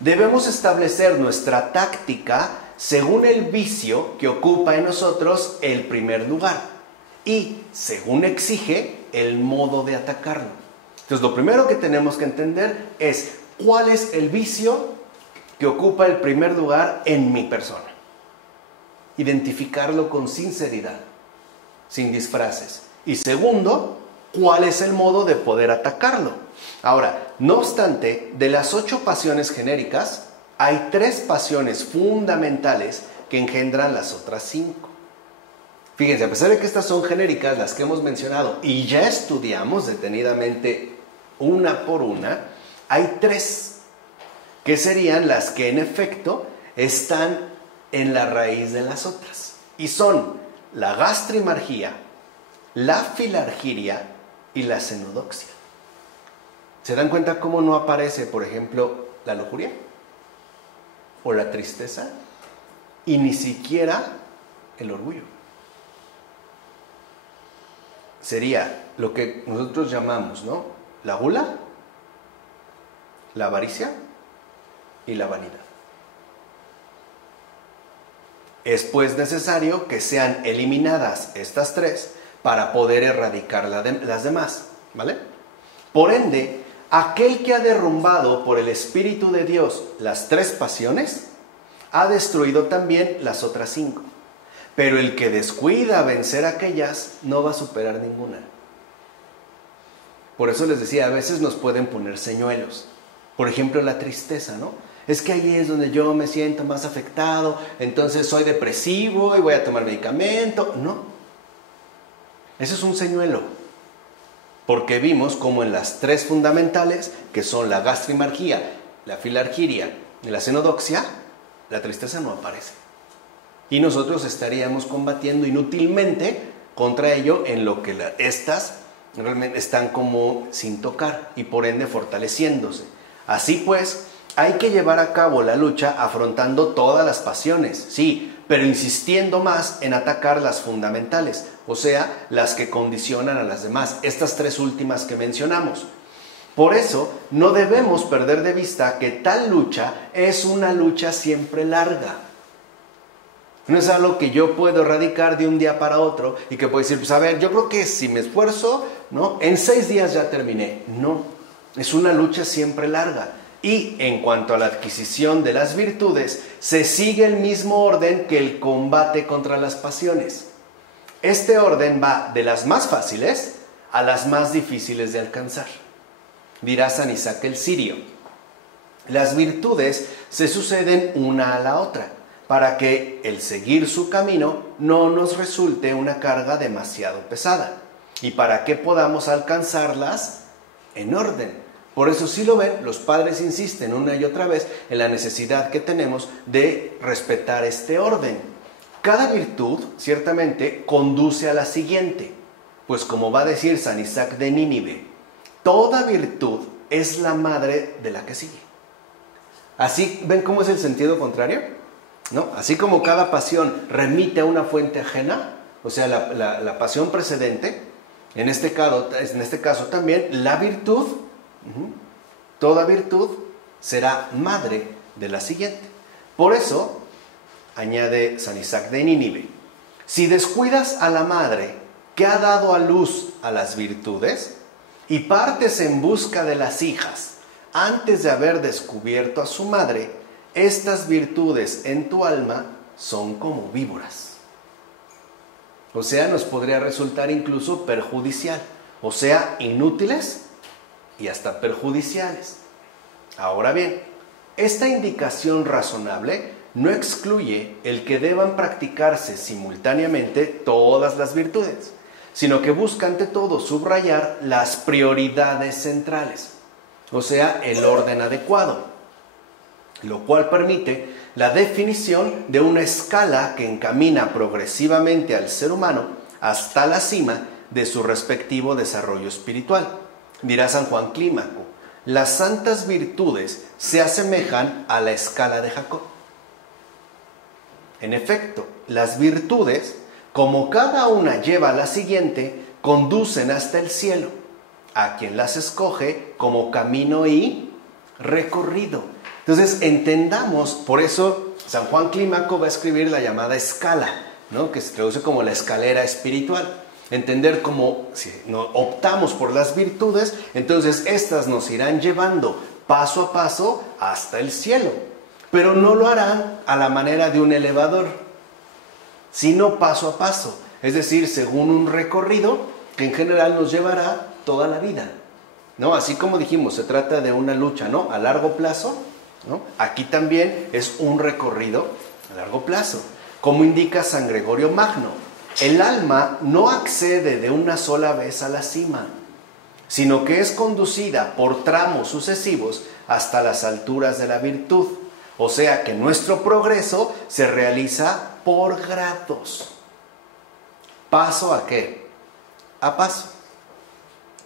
debemos establecer nuestra táctica según el vicio que ocupa en nosotros el primer lugar y según exige el modo de atacarlo. Entonces, lo primero que tenemos que entender es cuál es el vicio que ocupa el primer lugar en mi persona. Identificarlo con sinceridad, sin disfraces. Y segundo, cuál es el modo de poder atacarlo. Ahora, no obstante, de las 8 pasiones genéricas, hay 3 pasiones fundamentales que engendran las otras 5. Fíjense, a pesar de que estas son genéricas, las que hemos mencionado, y ya estudiamos detenidamente una por una, hay 3 que serían las que en efecto están en la raíz de las otras. Y son la gastrimargía, la filargiria y la cenodoxia. ¿Se dan cuenta cómo no aparece, por ejemplo, la lujuria? ¿O la tristeza? Y ni siquiera el orgullo. Sería lo que nosotros llamamos, ¿no? La gula, la avaricia y la vanidad. Es pues necesario que sean eliminadas estas 3 para poder erradicar las demás, ¿vale? Por ende, aquel que ha derrumbado por el Espíritu de Dios las 3 pasiones, ha destruido también las otras 5. Pero el que descuida vencer aquellas, no va a superar ninguna. Por eso les decía, a veces nos pueden poner señuelos. Por ejemplo, la tristeza, ¿no? Es que ahí es donde yo me siento más afectado, entonces soy depresivo y voy a tomar medicamento. No. Eso es un señuelo. Porque vimos como en las 3 fundamentales, que son la gastrimargía, la filargiria y la cenodoxia, la tristeza no aparece. Y nosotros estaríamos combatiendo inútilmente contra ello, en lo que estas realmente están como sin tocar y por ende fortaleciéndose. Así pues, hay que llevar a cabo la lucha afrontando todas las pasiones, sí, pero insistiendo más en atacar las fundamentales, o sea, las que condicionan a las demás, estas 3 últimas que mencionamos. Por eso, no debemos perder de vista que tal lucha es una lucha siempre larga. No es algo que yo puedo erradicar de un día para otro y que puedo decir, pues a ver, yo creo que si me esfuerzo, ¿no? En 6 días ya terminé. No, es una lucha siempre larga. Y en cuanto a la adquisición de las virtudes, se sigue el mismo orden que el combate contra las pasiones. Este orden va de las más fáciles a las más difíciles de alcanzar. Dirá San Isaac el Sirio, las virtudes se suceden una a la otra, para que el seguir su camino no nos resulte una carga demasiado pesada, y para que podamos alcanzarlas en orden. Por eso, si lo ven, los padres insisten una y otra vez en la necesidad que tenemos de respetar este orden. Cada virtud, ciertamente, conduce a la siguiente, pues como va a decir San Isaac de Nínive, toda virtud es la madre de la que sigue. Así, ¿ven cómo es el sentido contrario? ¿No? Así como cada pasión remite a una fuente ajena, o sea, la pasión precedente, en este caso también, la virtud, toda virtud será madre de la siguiente. Por eso, añade San Isaac de Nínive, si descuidas a la madre que ha dado a luz a las virtudes y partes en busca de las hijas antes de haber descubierto a su madre, estas virtudes en tu alma son como víboras. O sea, nos podría resultar incluso perjudicial, o sea, inútiles y hasta perjudiciales. Ahora bien, esta indicación razonable no excluye el que deban practicarse simultáneamente todas las virtudes, sino que busca ante todo subrayar las prioridades centrales, o sea, el orden adecuado, lo cual permite la definición de una escala que encamina progresivamente al ser humano hasta la cima de su respectivo desarrollo espiritual. Dirá San Juan Clímaco: las santas virtudes se asemejan a la escala de Jacob. En efecto, las virtudes, como cada una lleva a la siguiente, conducen hasta el cielo, a quien las escoge como camino y recorrido. Entonces entendamos, por eso San Juan Clímaco va a escribir la llamada escala, ¿no?, que se traduce como la escalera espiritual. Entender cómo si optamos por las virtudes, entonces estas nos irán llevando paso a paso hasta el cielo, pero no lo harán a la manera de un elevador, sino paso a paso, es decir, según un recorrido que en general nos llevará toda la vida, ¿no? Así como dijimos, se trata de una lucha, ¿no?, a largo plazo, ¿no? Aquí también es un recorrido a largo plazo, como indica San Gregorio Magno. El alma no accede de una sola vez a la cima, sino que es conducida por tramos sucesivos hasta las alturas de la virtud. O sea que nuestro progreso se realiza por grados. ¿Paso a qué? A paso.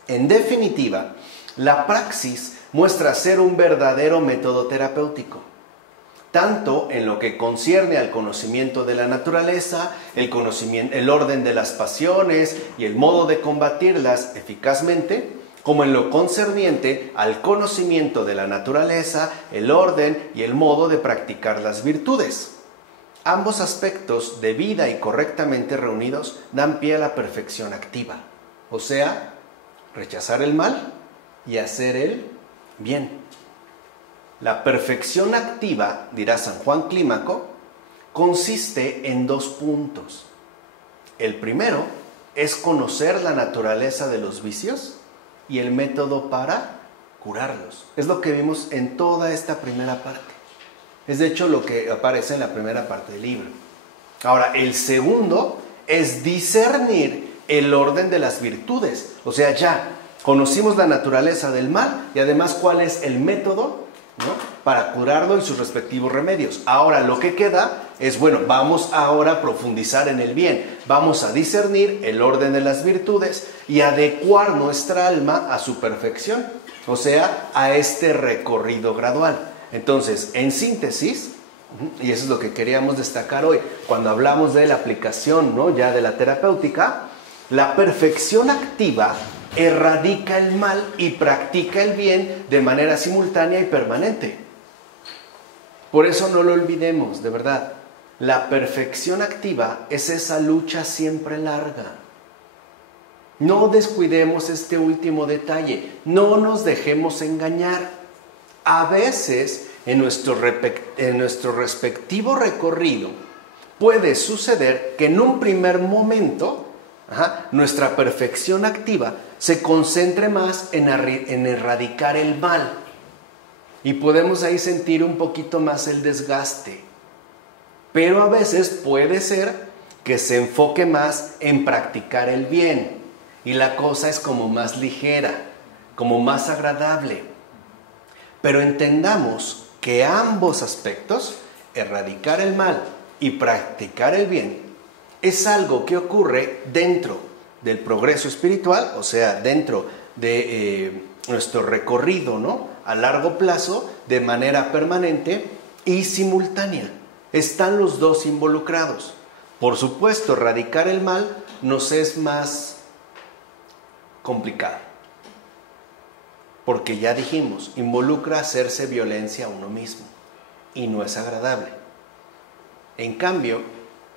En definitiva, la praxis muestra ser un verdadero método terapéutico, tanto en lo que concierne al conocimiento de la naturaleza, el orden de las pasiones y el modo de combatirlas eficazmente, como en lo concerniente al conocimiento de la naturaleza, el orden y el modo de practicar las virtudes. Ambos aspectos, debida y correctamente reunidos, dan pie a la perfección activa, o sea, rechazar el mal y hacer el bien. La perfección activa, dirá San Juan Clímaco, consiste en 2 puntos. El primero es conocer la naturaleza de los vicios y el método para curarlos. Es lo que vimos en toda esta primera parte. Es de hecho lo que aparece en la primera parte del libro. Ahora, el segundo es discernir el orden de las virtudes. O sea, ya conocimos la naturaleza del mal y además cuál es el método, ¿no?, para curarlo y sus respectivos remedios. Ahora lo que queda es, bueno, vamos ahora a profundizar en el bien. Vamos a discernir el orden de las virtudes y adecuar nuestra alma a su perfección, o sea, a este recorrido gradual. Entonces, en síntesis, y eso es lo que queríamos destacar hoy, cuando hablamos de la aplicación, ¿no?, ya de la terapéutica, la perfección activa erradica el mal y practica el bien de manera simultánea y permanente. Por eso no lo olvidemos, de verdad. La perfección activa es esa lucha siempre larga. No descuidemos este último detalle, no nos dejemos engañar. A veces, en nuestro respectivo recorrido, puede suceder que en un primer momento nuestra perfección activa se concentre más en erradicar el mal y podemos ahí sentir un poquito más el desgaste, pero a veces puede ser que se enfoque más en practicar el bien y la cosa es como más ligera, como más agradable. Pero entendamos que ambos aspectos, erradicar el mal y practicar el bien, es algo que ocurre dentro del progreso espiritual, o sea, dentro de nuestro recorrido, ¿no?, a largo plazo, de manera permanente y simultánea. Están los dos involucrados. Por supuesto, erradicar el mal nos es más complicado, porque ya dijimos, involucra hacerse violencia a uno mismo y no es agradable. En cambio,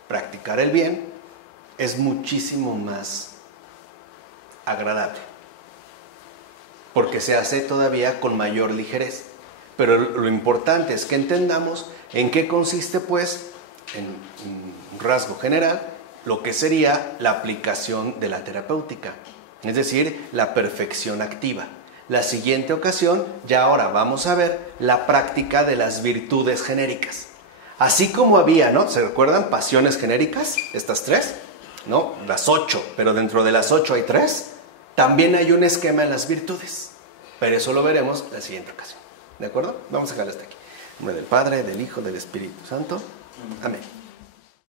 practicar el bien es muchísimo más agradable, porque se hace todavía con mayor ligereza. Pero lo importante es que entendamos en qué consiste, pues, en un rasgo general, lo que sería la aplicación de la terapéutica, es decir, la perfección activa. La siguiente ocasión, ya ahora vamos a ver la práctica de las virtudes genéricas. Así como había, ¿no? ¿Se recuerdan? Pasiones genéricas, estas 3, ¿no? Las 8, pero dentro de las 8 hay 3. También hay un esquema en las virtudes, pero eso lo veremos en la siguiente ocasión. ¿De acuerdo? Vamos a dejarlo hasta aquí. En nombre del Padre, del Hijo, del Espíritu Santo. Amén.